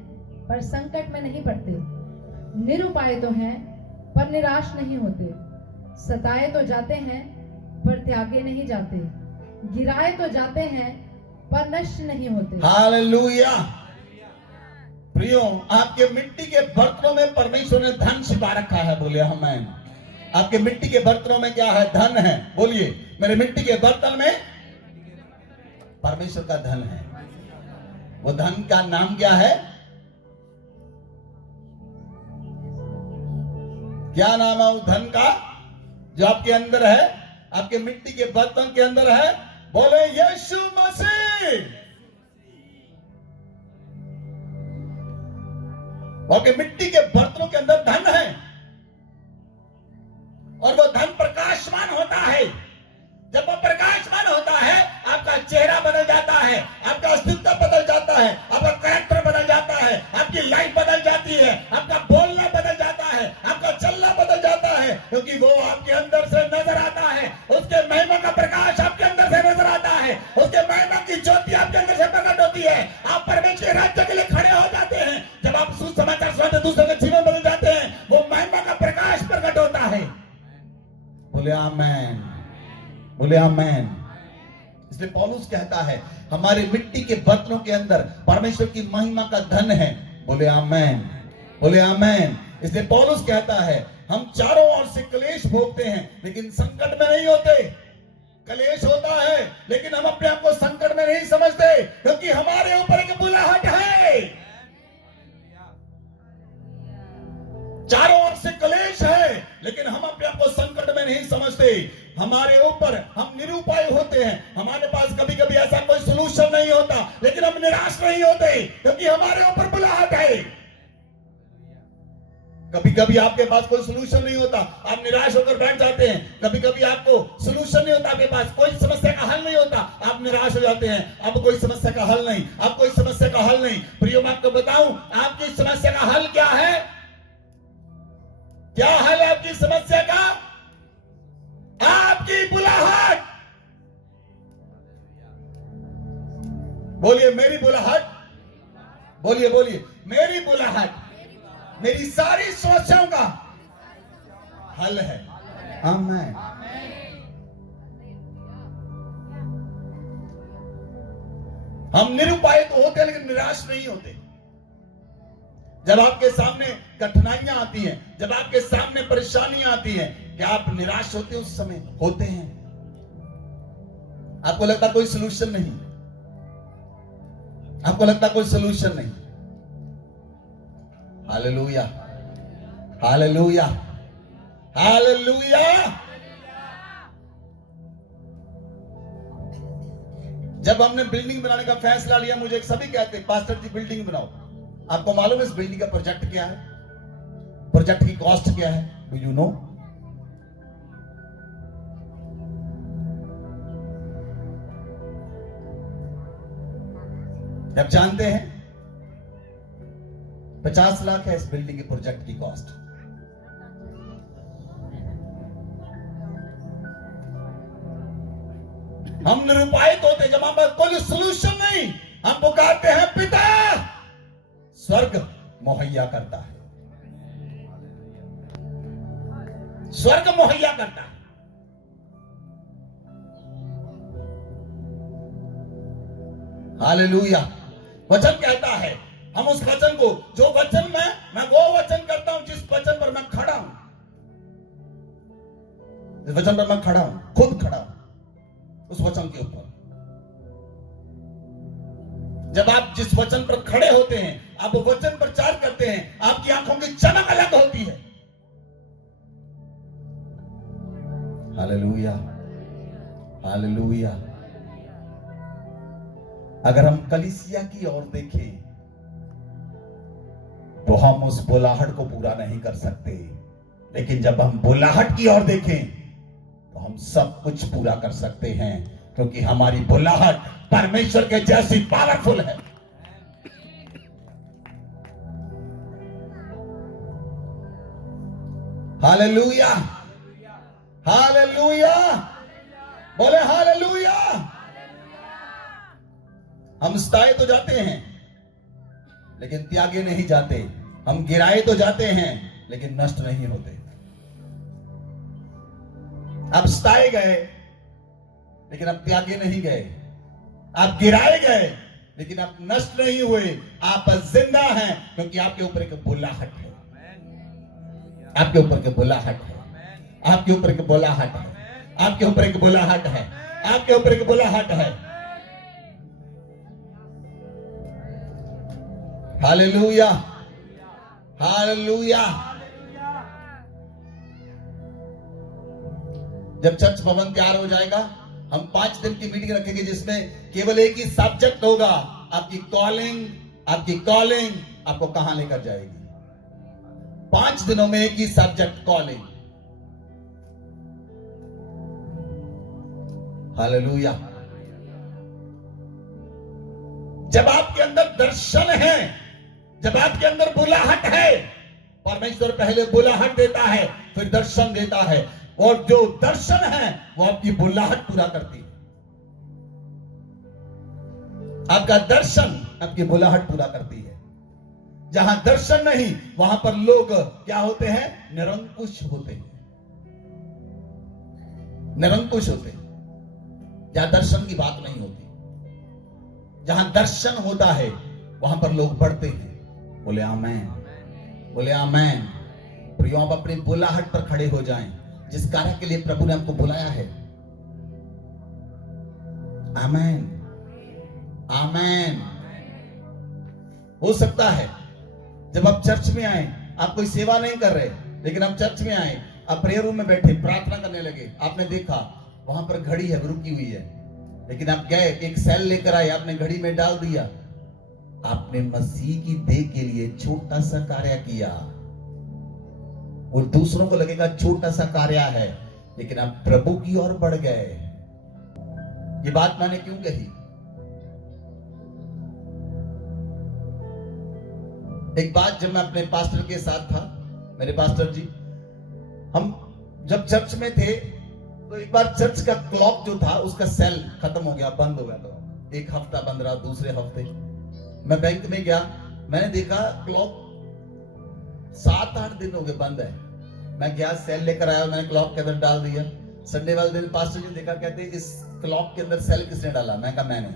पर संकट में नहीं पड़ते, निरुपाय तो हैं पर निराश नहीं होते, सताए तो जाते हैं पर त्यागे नहीं जाते, गिराए तो जाते हैं पर नष्ट नहीं होते। हालेलुया। प्रियो, आपके मिट्टी के बर्तनों में परमेश्वर ने धन छिपा रखा है। बोले आमीन। आपके मिट्टी के बर्तनों में क्या है? धन है। बोलिए, मेरे मिट्टी के बर्तन में परमेश्वर का धन है। वो धन का नाम क्या है? क्या नाम है उस धन का जो आपके अंदर है, आपके मिट्टी के बर्तन के अंदर है? बोले यीशु मसीह। आपके मिट्टी के बर्तनों के अंदर धन है और वो धन प्रकाशमान होता है। जब वो प्रकाशमान होता है, आपका चेहरा बदल जाता है, आपका अस्तित्व बदल जाता है, आपका कैरेक्टर बदल जाता है, आपकी लाइफ बदल जाती है, आपका बोलना बदल जाता है, आपका चलना बदल जाता है, क्योंकि वो आपके अंदर से नजर आता है। उसके महिमा का प्रकाश आपके अंदर से नजर आता है, उसके महिमा की ज्योति आपके अंदर से प्रकट होती है। आप परमेश्वर के राज्य के लिए खड़े हो जाते हैं। जब आप सुसमाचार सुनाते, दूसरे के जीवन बदल जाते हैं, वो महिमा का प्रकाश प्रकट होता है। बोले आमीन, बोले आमीन। इसलिए पौलुस कहता है, हमारे मिट्टी के बर्तनों के अंदर परमेश्वर की महिमा का धन है। बोले आमीन, बोले आमीन। इसलिए पौलुस कहता है, हम चारों ओर से क्लेश भोगते हैं लेकिन संकट में नहीं होते। क्लेश होता है लेकिन हम अपने आप को संकट में नहीं समझते, क्योंकि हमारे ऊपर एक बुलाहट है। चारों ओर से क्लेश है लेकिन हम अपने आप को संकट में नहीं समझते। हमारे ऊपर हम निरुपाय होते हैं। हमारे पास कभी कभी ऐसा कोई होता, लेकिन हम निराश नहीं होते क्योंकि हमारे ऊपर बुलाहट है। कभी कभी आपके पास कोई सोल्यूशन नहीं होता, आप निराश होकर बैठ जाते हैं। कभी कभी आपको सोल्यूशन नहीं होता, आपके पास कोई समस्या का हल नहीं होता, आप निराश हो जाते हैं। अब कोई समस्या का हल नहीं, अब कोई समस्या का हल नहीं। प्रियो, मैं आपको बताऊं, आपकी समस्या का हल क्या है? क्या हल है आपकी समस्या का? आपकी बुलाहट। बोलिए मेरी बुलाहट, बोलिए बोलिए मेरी बुलाहट मेरी सारी समस्याओं का हल है। आमीन। हम निरुपाय तो होते हैं लेकिन निराश नहीं होते। जब आपके सामने कठिनाइयां आती हैं, जब आपके सामने परेशानियां आती हैं, क्या आप निराश होते हैं? उस समय होते हैं। आपको लगता कोई सलूशन नहीं, आपको लगता कोई सलूशन नहीं। Hallelujah, hallelujah, hallelujah. जब हमने बिल्डिंग बनाने का फैसला लिया, मुझे सभी कहते पास्टर जी बिल्डिंग बनाओ। आपको मालूम है इस बिल्डिंग का प्रोजेक्ट क्या है? प्रोजेक्ट की कॉस्ट क्या है? Do you know? जब जानते हैं 50 लाख है इस बिल्डिंग के प्रोजेक्ट की कॉस्ट। हम निरुपायित होते जब हमारे कोई सोल्यूशन नहीं, हम पुकारते हैं पिता, स्वर्ग मुहैया करता है, स्वर्ग मुहैया करता है। हालेलुया। वचन कहता है, हम उस वचन को, जो वचन मैं वो वचन करता हूं जिस वचन पर मैं खड़ा हूं, जिस वचन पर मैं खड़ा हूं, खुद खड़ा हूं उस वचन के ऊपर। जब आप जिस वचन पर खड़े होते हैं, आप वो वचन प्रचार करते हैं, आपकी आंखों की चमक अलग होती है। Hallelujah, hallelujah. अगर हम कलीसिया की ओर देखें तो हम उस बुलाहट को पूरा नहीं कर सकते, लेकिन जब हम बुलाहट की ओर देखें तो हम सब कुछ पूरा कर सकते हैं, क्योंकि हमारी बुलाहट परमेश्वर के जैसी पावरफुल है। हालेलुया, हालेलुया, बोले हालेलुया। हम सताए तो जाते हैं लेकिन त्यागे नहीं जाते, हम गिराए तो जाते हैं लेकिन नष्ट नहीं होते। आप सताए गए लेकिन आप त्यागे नहीं गए, आप गिराए गए लेकिन आप नष्ट नहीं हुए, आप जिंदा हैं, क्योंकि आपके ऊपर एक बुलाहट है, आपके ऊपर एक बुलाहट है, आपके ऊपर एक बुलाहट है, आपके ऊपर एक बुलाहट है, आपके ऊपर एक बुलाहट है। Hallelujah, hallelujah. जब चर्च भवन तैयार हो जाएगा, हम 5 दिन की मीटिंग रखेंगे जिसमें केवल एक ही सब्जेक्ट होगा, आपकी कॉलिंग, आपकी कॉलिंग आपको कहां लेकर जाएगी। 5 दिनों में एक ही सब्जेक्ट, कॉलिंग। हालेलुया। जब आपके अंदर दर्शन है, जब आपके अंदर बुलाहट है, परमेश्वर पहले बुलाहट देता है फिर दर्शन देता है, और जो दर्शन है वो आपकी बुलाहट पूरा करती है। आपका दर्शन आपकी बुलाहट पूरा करती है। जहां दर्शन नहीं वहां पर लोग क्या होते हैं? निरंकुश होते हैं, निरंकुश होते हैं। जहां दर्शन की बात नहीं होती, जहां दर्शन होता है वहां पर लोग बढ़ते हैं। बोले आमेन, बोले आमेन। प्रियो, आप अपनी बुलाहट पर खड़े हो जाएं, जिस कार्य के लिए प्रभु ने आपको बुलाया है। आमेन, आमेन। हो सकता है जब आप चर्च में आए, आप कोई सेवा नहीं कर रहे, लेकिन आप चर्च में आए, आप प्रेयर रूम में बैठे प्रार्थना करने लगे, आपने देखा वहां पर घड़ी है रुकी हुई है, लेकिन आप गए एक सेल लेकर आए, आपने घड़ी में डाल दिया, आपने मसीह की देह के लिए छोटा सा कार्य किया। वो दूसरों को लगेगा छोटा सा कार्य है, लेकिन आप प्रभु की ओर बढ़ गए। ये बात मैंने क्यों कही? एक बात जब मैं अपने पास्टर के साथ था, मेरे पास्टर जी, हम जब चर्च में थे तो एक बार चर्च का क्लॉक जो था उसका सेल खत्म हो गया, बंद हो गया। तो एक हफ्ता बंद रहा, दूसरे हफ्ते मैं बैंक में गया, मैंने देखा क्लॉक 7-8 दिन हो गए बंद है। मैं गया, सेल लेकर आया, मैंने क्लॉक के अंदर डाल दिया। संडे वाले दिन पास्टर जी देखा, कहते इस क्लॉक के अंदर सेल किसने डाला? मैं कहा मैंने।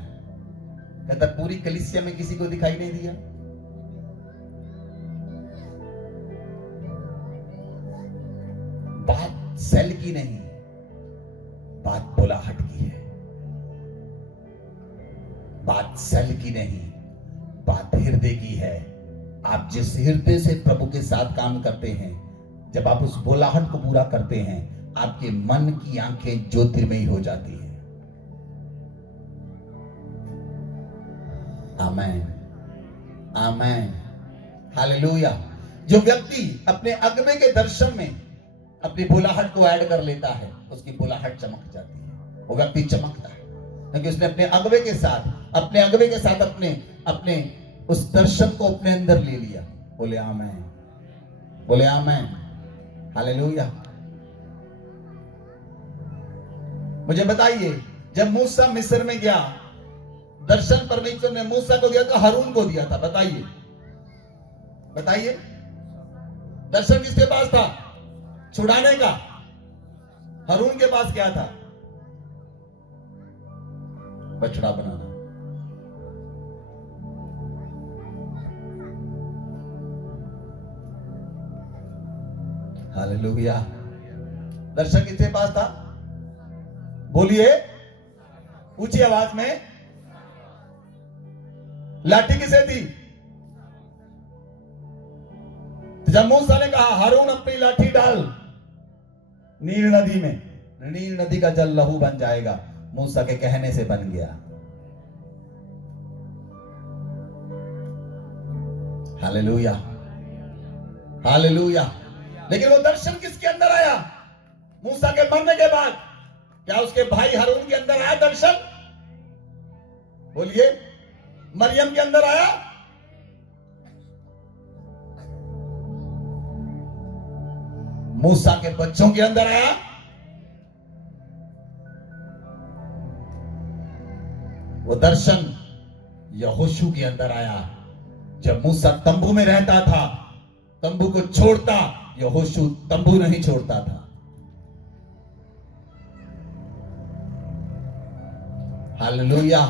कहता पूरी कलीसिया में किसी को दिखाई नहीं दिया। बात सेल की नहीं, बात बुलाहट की है। बात सेल की नहीं, बात हृदय की है। आप जिस हृदय से प्रभु के साथ काम करते हैं, जब आप उस बुलाहट को पूरा करते हैं, आपके मन की आंखें ज्योतिर्मयी हो जाती है। आमेन, आमेन, हालेलुया। जो व्यक्ति अपने अगवे के दर्शन में अपनी बुलाहट को ऐड कर लेता है, उसकी बुलाहट चमक जाती है, वो व्यक्ति चमकता है, क्योंकि उसने अपने अगवे के साथ अपने उस दर्शन को अपने अंदर ले लिया। बोले आमेन, बोले आमेन, हालेलुया। मुझे बताइए, जब मूसा मिस्र में गया, दर्शन परमेश्वर ने मूसा को दिया था, हारून को दिया था? बताइए, बताइए, दर्शन किसके पास था? छुड़ाने का। हारून के पास क्या था? बछड़ा बनाना। हालेलुया। दर्शन किसके पास था? बोलिए ऊंची आवाज में। लाठी किसे थी? जब मूसा ने कहा हारून अपनी लाठी डाल नील नदी में, नील नदी का जल लहू बन जाएगा, मूसा के कहने से बन गया। Hallelujah, hallelujah. लेकिन वो दर्शन किसके अंदर आया? मूसा के मरने के बाद। क्या उसके भाई हारून के अंदर आया दर्शन? बोलिए, मरियम के अंदर आया? मूसा के बच्चों के अंदर आया? वो दर्शन यहोशू के अंदर आया। जब मूसा तंबू में रहता था, तंबू को छोड़ता, यहोशू तंबू नहीं छोड़ता था। हालेलुया।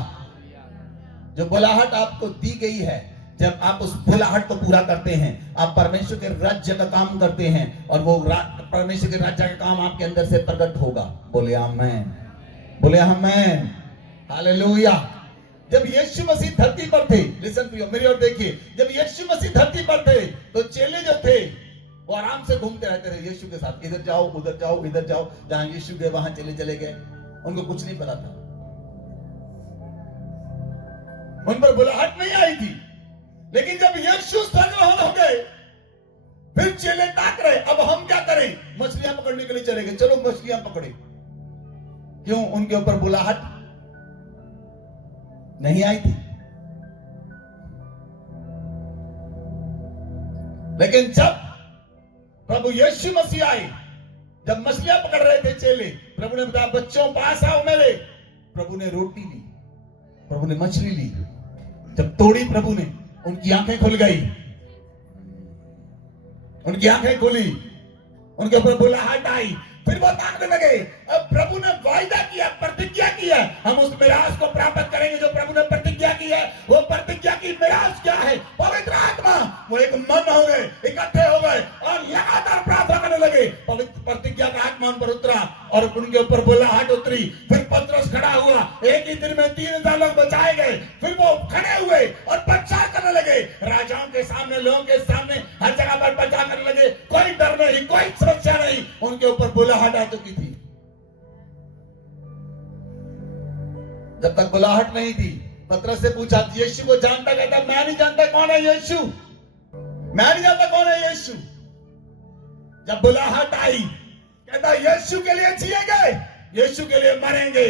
जो बुलाहट आपको दी गई है, जब आप उस बुलाहट को पूरा करते हैं, आप परमेश्वर के राज्य का काम करते हैं, और वो परमेश्वर के राज्य का काम आपके अंदर से प्रकट होगा। बोले आमेन, बोले आमेन, हालेलुया। जब यीशु मसीह धरती पर थे, लिसन टू, मेरी ओर देखिए, जब यीशु मसीह धरती पर थे तो चेले जो थे वो आराम से घूमते रहते थे यीशु के साथ, इधर जाओ उधर जाओ इधर जाओ, जहां यीशु गए वहां चले गए, उनको कुछ नहीं पता था, उन पर बुलाहट नहीं आई थी। लेकिन जब यीशु स्वर्गवाहन हो गए, फिर चेले ताक रहे, अब हम क्या करें? मछलियां पकड़ने के लिए चले गए, चलो मछलियां पकड़े। क्यों? उनके ऊपर बुलाहट नहीं आई थी। लेकिन जब प्रभु यीशु मसीह आए, जब मछलियां पकड़ रहे थे चेले, प्रभु ने बताया बच्चों पास आओ मेरे। प्रभु ने रोटी ली, प्रभु ने मछली ली, जब तोड़ी प्रभु ने, उनकी आंखें खुल गई, उनकी आंखें खुली, उनके ऊपर बुलाहट आई, फिर वो ताकने लगे। अब प्रभु ने वायदा किया, प्रतिज्ञा किया, हम उस मिराज को प्राप्त करेंगे जो प्रभु ने प्रतिज्ञा की है। वो प्रतिज्ञा की मिराज क्या है? पवित्र आत्मा। वो एक मन हो गए, इकट्ठे हो गए और लगातार प्रार्थना करने लगे। पवित्र प्रतिज्ञा का आत्मा उन पर उतरा और उनके ऊपर बुलाहट उतरी। फिर पतरस खड़ा हुआ, एक ही दिन में 3000 लोग बचाए गए। फिर वो खड़े हुए और प्रचार करने लगे, राजाओं के सामने, लोगों के सामने, हर जगह पर प्रचार करने लगे। कोई डर नहीं, कोई सुरक्षा नहीं, उनके ऊपर बुलाहट आ चुकी थी। जब तक बुलाहट नहीं थी, पतरस से पूछा, यीशु को जानता? कहता मैं नहीं जानता कौन है यीशु, मैं नहीं जानता कौन है यीशु। जब बुलाहट आई, कहता यीशु के लिए जिएंगे, यीशु के लिए मरेंगे।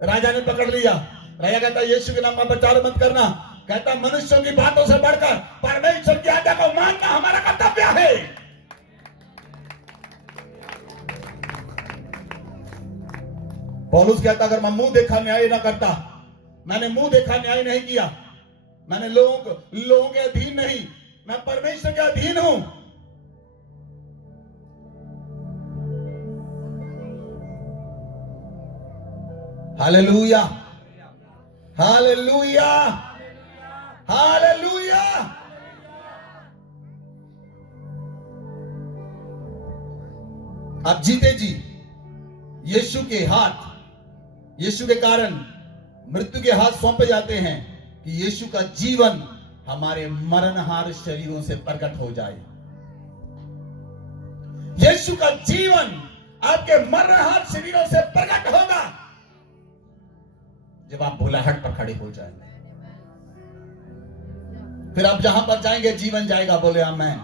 राजा ने पकड़ लिया। राजा कहता यीशु के नाम का प्रचार मत करना। कहता मनुष्यों की बातों से बढ़कर परमेश्वर की आज्ञा को मानना हमारा कर्तव्य है। पौलुस कहता अगर मैं मुंह देखा न्याय ना करता, मैंने मुंह देखा न्याय नहीं किया, मैंने लोगों के अधीन नहीं, मैं परमेश्वर के अधीन हूं। Hallelujah, hallelujah, hallelujah. आप जीते जी यीशु के हाथ, यीशु के कारण मृत्यु के हाथ सौंपे जाते हैं कि यीशु का जीवन हमारे मरणहार शरीरों से प्रकट हो जाए। यीशु का जीवन आपके मरणहार शरीरों से प्रकट होगा जब आप बुलाहट पर खड़े हो जाएंगे। फिर आप जहां पर जाएंगे जीवन जाएगा। बोले आमीन।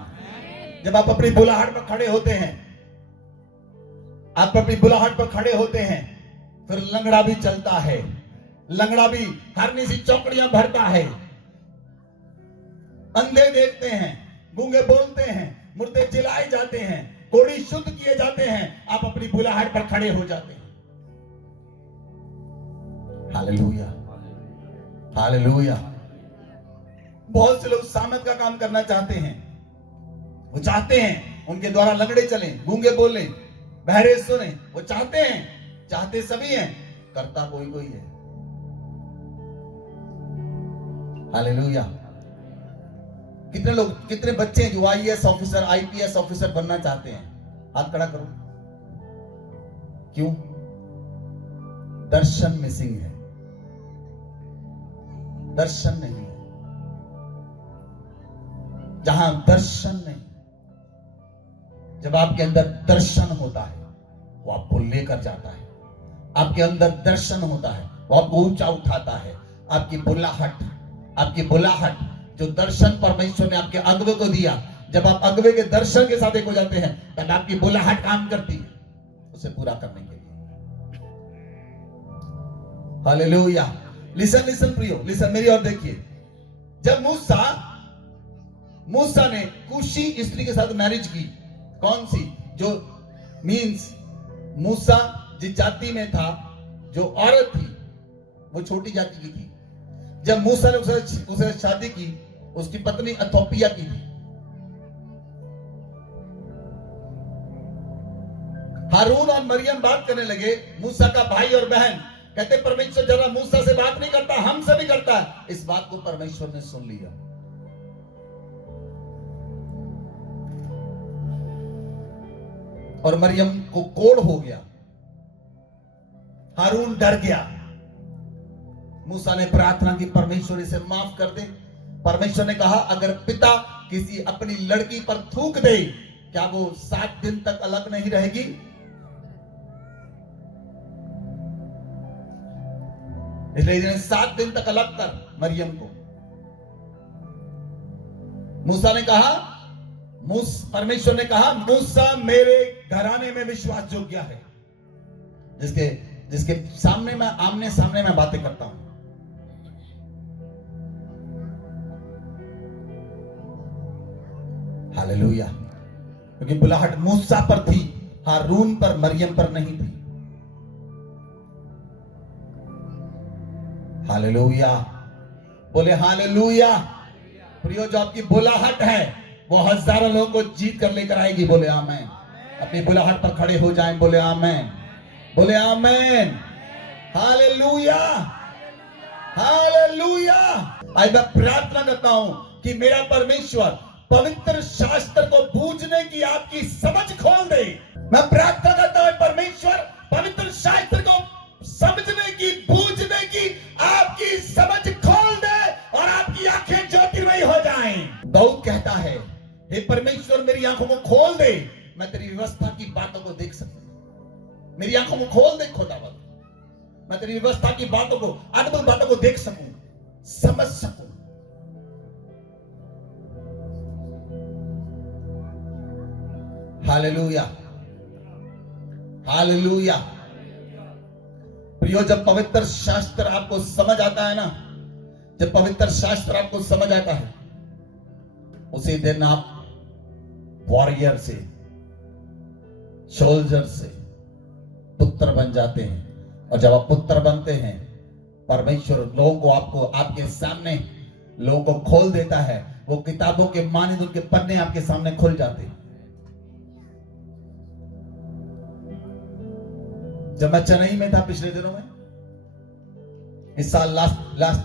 जब आप अपनी बुलाहट पर खड़े होते हैं, आप अपनी बुलाहट पर खड़े होते हैं, फिर लंगड़ा भी चलता है, लंगड़ा भी हरनी सी चौकड़ियां भरता है, अंधे देखते हैं, गूंगे बोलते हैं, मुर्दे जिलाए जाते हैं, कोड़ी शुद्ध किए जाते हैं। आप अपनी बुलाहट पर खड़े हो जाते हैं। Hallelujah, hallelujah. बहुत से लोग सामत का काम करना चाहते हैं। वो चाहते हैं उनके द्वारा लंगड़े चलें, गूंगे बोलें, बहरे सुने। वो चाहते हैं, चाहते सभी हैं, करता कोई कोई है। हालेलुया। कितने लोग, कितने बच्चे हैं जो आईएएस ऑफिसर, आईपीएस ऑफिसर बनना चाहते हैं? हाथ खड़ा करो। क्यों? दर्शन मिसिंग है, दर्शन नहीं है। जहां दर्शन नहीं, जब आपके अंदर दर्शन होता है वो आपको लेकर जाता है। आपके अंदर दर्शन होता है वो आपको ऊंचा उठाता है। आपकी बुलाहट जो दर्शन परमेश्वर ने आपके अगवे को दिया, जब आप अगवे के दर्शन के साथ एक हो जाते हैं तब आपकी बुलाहट काम करती है उसे पूरा करने के लिए। हालेलुया। लिसन लिसन प्रियो, लिसन, मेरी ओर देखिए। जब मूसा ने कुशी स्त्री के साथ मैरिज की, कौन सी? जो मींस मूसा जिस जाति में था, जो औरत थी वो छोटी जाति की थी। जब मूसा ने उसे शादी की, उसकी पत्नी इथोपिया की थी। हारून और मरियम बात करने लगे, मूसा का भाई और बहन। कहते परमेश्वर जरा मूसा से बात नहीं करता, हमसे भी करता है। इस बात को परमेश्वर ने सुन लिया। और मरियम को कोढ़ हो गया, हारून डर गया। मूसा ने प्रार्थना की, परमेश्वर इसे माफ कर दे। परमेश्वर ने कहा अगर पिता किसी अपनी लड़की पर थूक दे, क्या वो 7 दिन तक अलग नहीं रहेगी? इसलिए 7 दिन तक अलग कर मरियम को। मूसा ने कहा, परमेश्वर ने कहा मूसा मेरे घराने में विश्वास योग्य है, जिसके सामने मैं आमने सामने मैं बातें करता हूं। हालेलुया। क्योंकि बुलाहट मूसा पर थी, हारून पर, मरियम पर नहीं थी। हालेलुया, बोले हालेलुया। प्रियो, जो आपकी बुलाहट है वो हजारों लोगों को जीत कर लेकर आएगी। बोले आमेन। अपनी बुलाहट पर खड़े हो जाएं। बोले आमेन, बोले आमेन। Hallelujah, hallelujah. आज मैं प्रार्थना करता हूं कि मेरा परमेश्वर पवित्र शास्त्र को बूझने की आपकी समझ खोल दे। मैं प्रार्थना करता हूं परमेश्वर पवित्र शास्त्र को समझने की, बूझने की आपकी समझ खोल दे और आपकी आंखें ज्योतिर्मयी हो जाएं। दाऊद कहता है, हे परमेश्वर मेरी आंखों को खोल दे, मैं तेरी व्यवस्था की बातों को देख सकूं। मेरी आंखों को खोल दे खुदावंद, मैं तेरी व्यवस्था की बातों को, अद्भुत बातों को देख सकूं, समझ सकूं। Hallelujah, hallelujah. प्रियो, जब पवित्र शास्त्र आपको समझ आता है ना, जब पवित्र शास्त्र आपको समझ आता है, उसी दिन आप वॉरियर से, सोल्जर से पुत्र बन जाते हैं। और जब आप पुत्र बनते हैं, परमेश्वर लोगों को, आपको, आपके सामने लोगों को खोल देता है। वो किताबों के मानिंद उनके पन्ने आपके सामने खुल जाते हैं। जब मैं चेन्नई में था पिछले दिनों में, इस साल लास्ट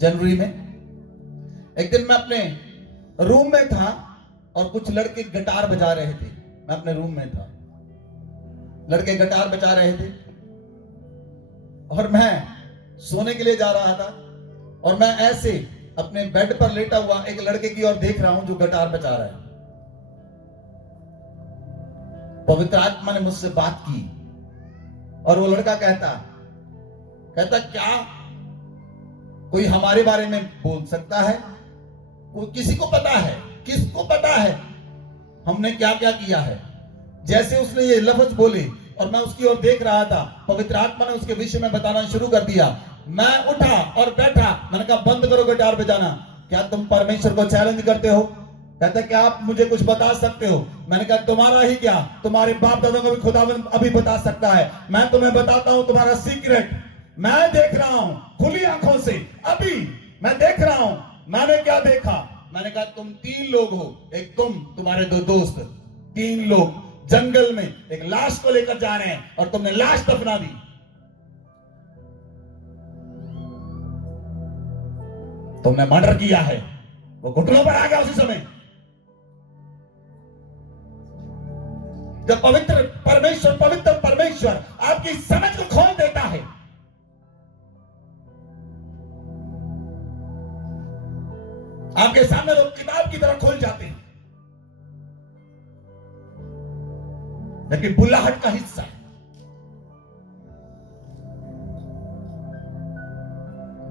जनवरी में, एक दिन मैं अपने रूम में था और कुछ लड़के गिटार बजा रहे थे। मैं अपने रूम में था, लड़के गिटार बजा रहे थे और मैं सोने के लिए जा रहा था और मैं ऐसे अपने बेड पर लेटा हुआ एक लड़के की ओर देख रहा हूं जो गिटार बजा रहा है। पवित्र आत्मा ने मुझसे बात की और वो लड़का कहता क्या कोई हमारे बारे में बोल सकता है? कोई किसी को पता है? किसको पता है हमने क्या क्या किया है? जैसे उसने ये लफ्ज बोले और मैं उसकी ओर देख रहा था, पवित्र आत्मा ने उसके विषय में बताना शुरू कर दिया। मैं उठा और बैठा, मैंने कहा बंद करो गिटार बजाना। क्या तुम परमेश्वर को चैलेंज करते हो? कहता क्या आप मुझे कुछ बता सकते हो? मैंने कहा तुम्हारा ही क्या, तुम्हारे बाप दादा को भी खुदावंद अभी बता सकता है। मैं तुम्हें बताता हूं तुम्हारा सीक्रेट। मैं देख रहा हूं खुली आंखों से, अभी मैं देख रहा हूं। मैंने क्या देखा? मैंने कहा तुम 3 लोग हो, एक तुम, तुम्हारे 2 दोस्त, 3 लोग जंगल में एक लाश को लेकर जा रहे हैं और तुमने लाश दफना दी। तुमने मर्डर किया है। वो घुटनों पर आ गया उसी समय। जब पवित्र परमेश्वर आपकी समझ को खोल देता है, आपके सामने लोग किताब की तरह खोल जाते हैं। लेकिन बुलाहट का हिस्सा है।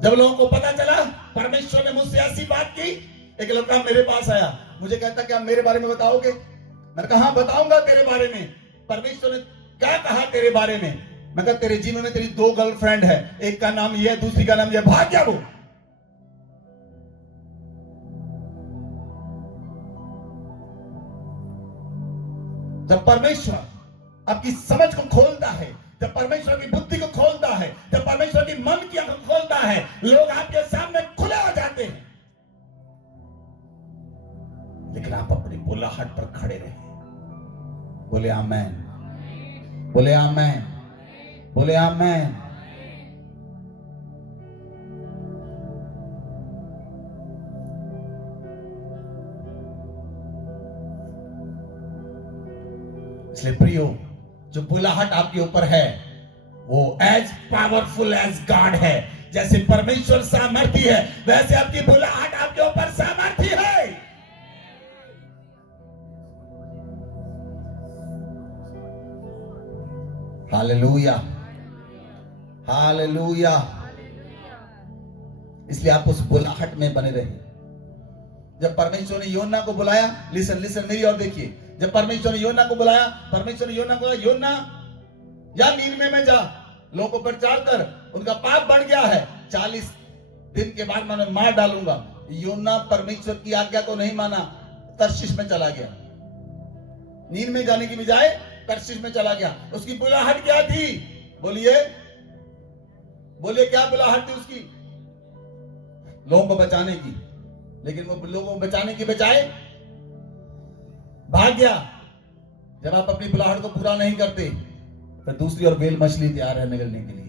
जब लोगों को पता चला परमेश्वर ने मुझसे ऐसी बात की, एक लड़का मेरे पास आया, मुझे कहता क्या मेरे बारे में बताओगे? मैंने कहा हाँ बताऊंगा तेरे बारे में। परमेश्वर ने क्या कहा तेरे बारे में? मैं कहा तेरे जीवन में तेरी 2 गर्लफ्रेंड है, एक का नाम ये है, दूसरी का नाम ये। भाग गया वो। जब परमेश्वर आपकी समझ को खोलता है, जब परमेश्वर की बुद्धि को खोलता है, जब परमेश्वर की मन की आंख को खोलता है, लोग आपके सामने खुले हो जाते हैं। लेकिन आप अपनी बुलाहट पर खड़े रहे। बोले आमेन, बोले आमेन, बोले आमेन। इसलिए प्रियो, जो बुलाहट आपके ऊपर है वो एज पावरफुल एज गॉड है। जैसे परमेश्वर सामर्थी है, वैसे आपकी बुलाहट आपके ऊपर सामर्थी है। Hallelujah, hallelujah. इसलिए आप उस बुलाहट में बने रहे। जब परमेश्वर ने योना को बुलाया, लिसन मेरी और देखिए, जब परमेश्वर ने योना को बुलाया, परमेश्वर ने योना को, योना या नीनवे में जा, लोगों को प्रचार कर, उनका पाप बढ़ गया है, 40 दिन के बाद मैं मार डालूंगा। योना परमेश्वर की आज्ञा को नहीं माना, तर्शीश में चला गया। नीन में जाने की बजाय तर्शीश में चला गया। उसकी बुलाहट क्या थी? बोलिए, बोलिए क्या बुलाहट थी उसकी? लोगों को बचाने की। लेकिन वो लोगों को बचाने की बजाय भाग गया। जब आप अपनी बुलाहट को पूरा नहीं करते, फिर दूसरी और बेल मछली तैयार है निकलने के लिए।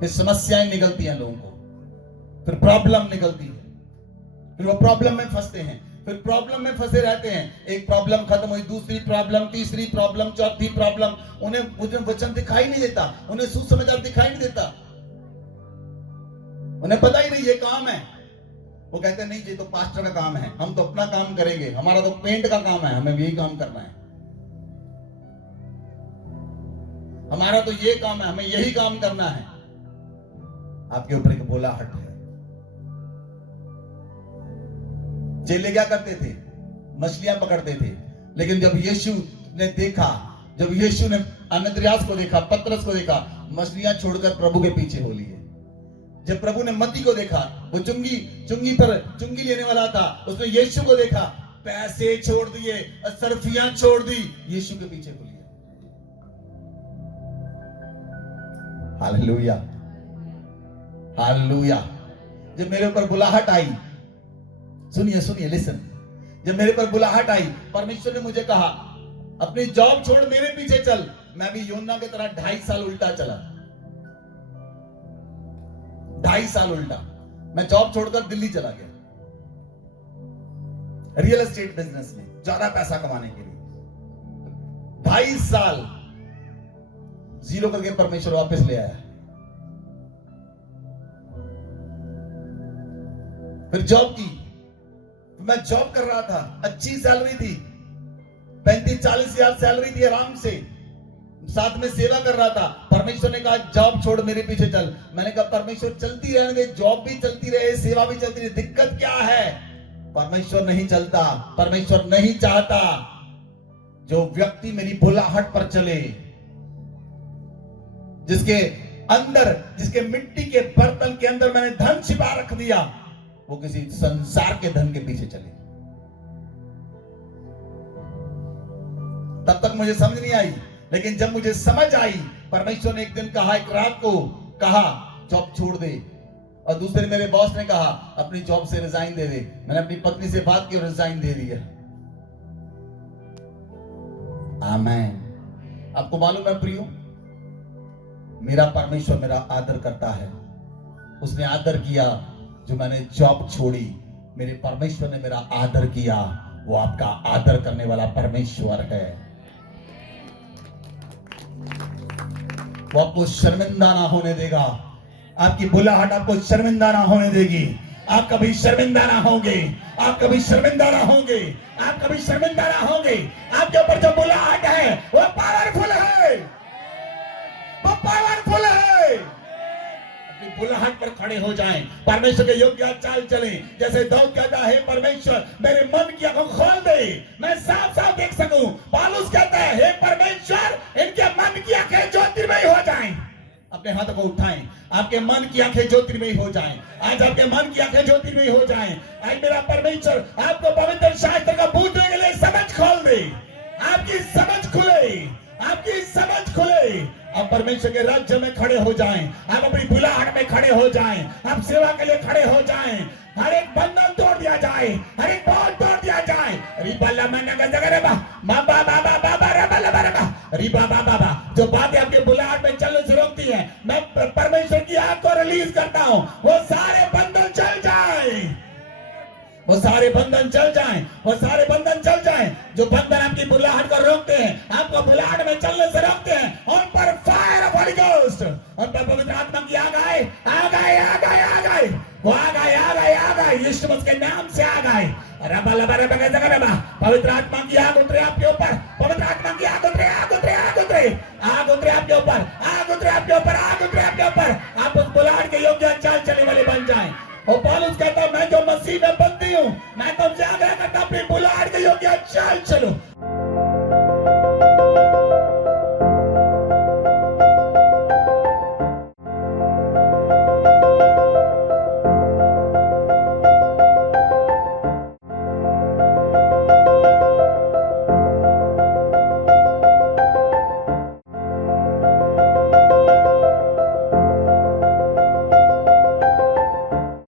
फिर समस्याएं निकलती हैं लोगों को, फिर प्रॉब्लम निकलती है, फिर वो प्रॉब्लम में फंसते हैं, फिर प्रॉब्लम में फंसे रहते हैं। एक प्रॉब्लम खत्म हुई, दूसरी प्रॉब्लम, तीसरी प्रॉब्लम, चौथी प्रॉब्लम। उन्हें वचन दिखाई नहीं देता, उन्हें सुसमाचार दिखाई नहीं देता, उन्हें पता ही नहीं ये काम है। वो कहते नहीं ये तो पास्टर का काम है, हम तो अपना काम करेंगे, हमारा तो पेंट का काम है, हमें यही काम करना है। हमारा तो ये काम है, हमें यही काम करना है। आपके ऊपर एक बुलाहट है। चेले क्या करते थे? मछलियां पकड़ते थे। लेकिन जब यीशु ने देखा, जब यीशु ने अनद्रियास को देखा, पतरस को देखा, मछलियां छोड़कर प्रभु के पीछे हो लिए। जब प्रभु ने मत्ती को देखा, वो चुंगी लेने वाला था, उसने यीशु को देखा, पैसे छोड़ दिए, सरफियां छोड़ दी, यीशु के पीछे हो लिया। Hallelujah, hallelujah. जब मेरे ऊपर बुलाहट आई, सुनिए सुनिए, लिसन, जब मेरे पर बुलाहट आई, परमेश्वर ने मुझे कहा अपनी जॉब छोड़ मेरे पीछे चल। मैं भी योना की तरह 2.5 साल उल्टा चला, 2.5 साल उल्टा। मैं जॉब छोड़कर दिल्ली चला गया, रियल एस्टेट बिजनेस में ज्यादा पैसा कमाने के लिए। 2.5 साल जीरो करके परमेश्वर वापस ले आया। फिर जॉब की, मैं जॉब कर रहा था, अच्छी सैलरी थी, 35-40 हजार सैलरी थी आराम से, साथ में सेवा कर रहा था। परमेश्वर ने कहा जॉब छोड़ मेरे पीछे चल। मैंने कहा परमेश्वर चलती रहने दे, जॉब भी चलती रहे, सेवा भी चलती रहे, दिक्कत क्या है? परमेश्वर नहीं चलता, परमेश्वर नहीं चाहता जो व्यक्ति मेरी बुलाहट पर चले, जिसके अंदर, जिसके मिट्टी के बर्तन के अंदर मैंने धन छिपा रख दिया, वो किसी संसार के धन के पीछे चले। तब तक मुझे समझ नहीं आई, लेकिन जब मुझे समझ आई, परमेश्वर ने एक दिन कहा, एक रात को कहा जॉब छोड़ दे, और दूसरे मेरे बॉस ने कहा अपनी जॉब से रिजाइन दे दे। मैंने अपनी पत्नी से बात की और रिजाइन दे दिया। आमीन। आपको मालूम है प्रियो, मेरा परमेश्वर मेरा आदर करता है। उसने आदर किया जो मैंने जॉब छोड़ी, मेरे परमेश्वर ने मेरा आदर किया। वो आपका आदर करने वाला परमेश्वर है। वो आपको शर्मिंदा ना होने देगा। आपकी बुलाहट आपको शर्मिंदा ना होने देगी। आप कभी शर्मिंदा ना होंगे, आप कभी शर्मिंदा ना होंगे, आप कभी शर्मिंदा ना होंगे। आपके ऊपर जो बुलाहट है वो पावरफुल है, वो पावरफुल है। अपनी बुलाहट पर खड़े हो जाएं, परमेश्वर के योग्य चाल चलें। जैसे दाऊद कहता है, परमेश्वर मेरे मन की आंखों खोल दे, मैं साफ साफ देख सकूं। पौलुस कहता है, हे परमेश्वर इनके मन की आंखें ज्योतिर्मयी हो जाएं। अपने हाथों को उठाएं, आपके मन की आंखें ज्योतिर्मयी हो जाएं। आज आपके मन की आंखें ज्योतिर्मयी हो जाएं। आज मेरा परमेश्वर आपको पवित्र शास्त्र का बूझने के लिए समझ खोल दे, आपकी समझ खुले, आपकी समझ खुले। आप परमेश्वर के राज्य में खड़े हो जाएं, आप अपनी बुलाहट में खड़े हो जाएं, आप सेवा के लिए खड़े हो जाएं। हर एक बंधन तोड़ दिया जाए, हर एक बोझ तोड़ दिया जाए। जो बातें आपके बुलाहट में चलने से रोकती है, मैं परमेश्वर की आग को रिलीज करता हूं। वो सारे बंधन चल जाए, वो सारे बंधन चल जाएं, वो सारे बंधन चल जाएं जो बंधन आपकी बुलाहट को रोकते हैं, आपको बुलाहट में चलने से रोकते हैं। उन पर फायर ऑफ होली गोस्ट, उन पर पवित्र आत्मा की आग आए, आग आए, आग आए, आग आए। वो आग आए, आग आए, आग आए, यीशु मसीह के नाम से आग आए। पवित्र आत्मा की आग उतरे आपके ऊपर, पवित्र आत्मा की आग उतरे, आग उतरे, आग उतरे, आग उतरे आपके ऊपर, आग उतरे आपके ऊपर, आग उतरे आपके ऊपर। आप उस बुलाहट के योग्य चाल चलने वाले बन जाएं। और पौलुस कहता है, मैं जो मसीह में बंदी हूं, मैं तुमसे आग्रह करता हूं अपनी बुलाहट के योग्य चाल चलो।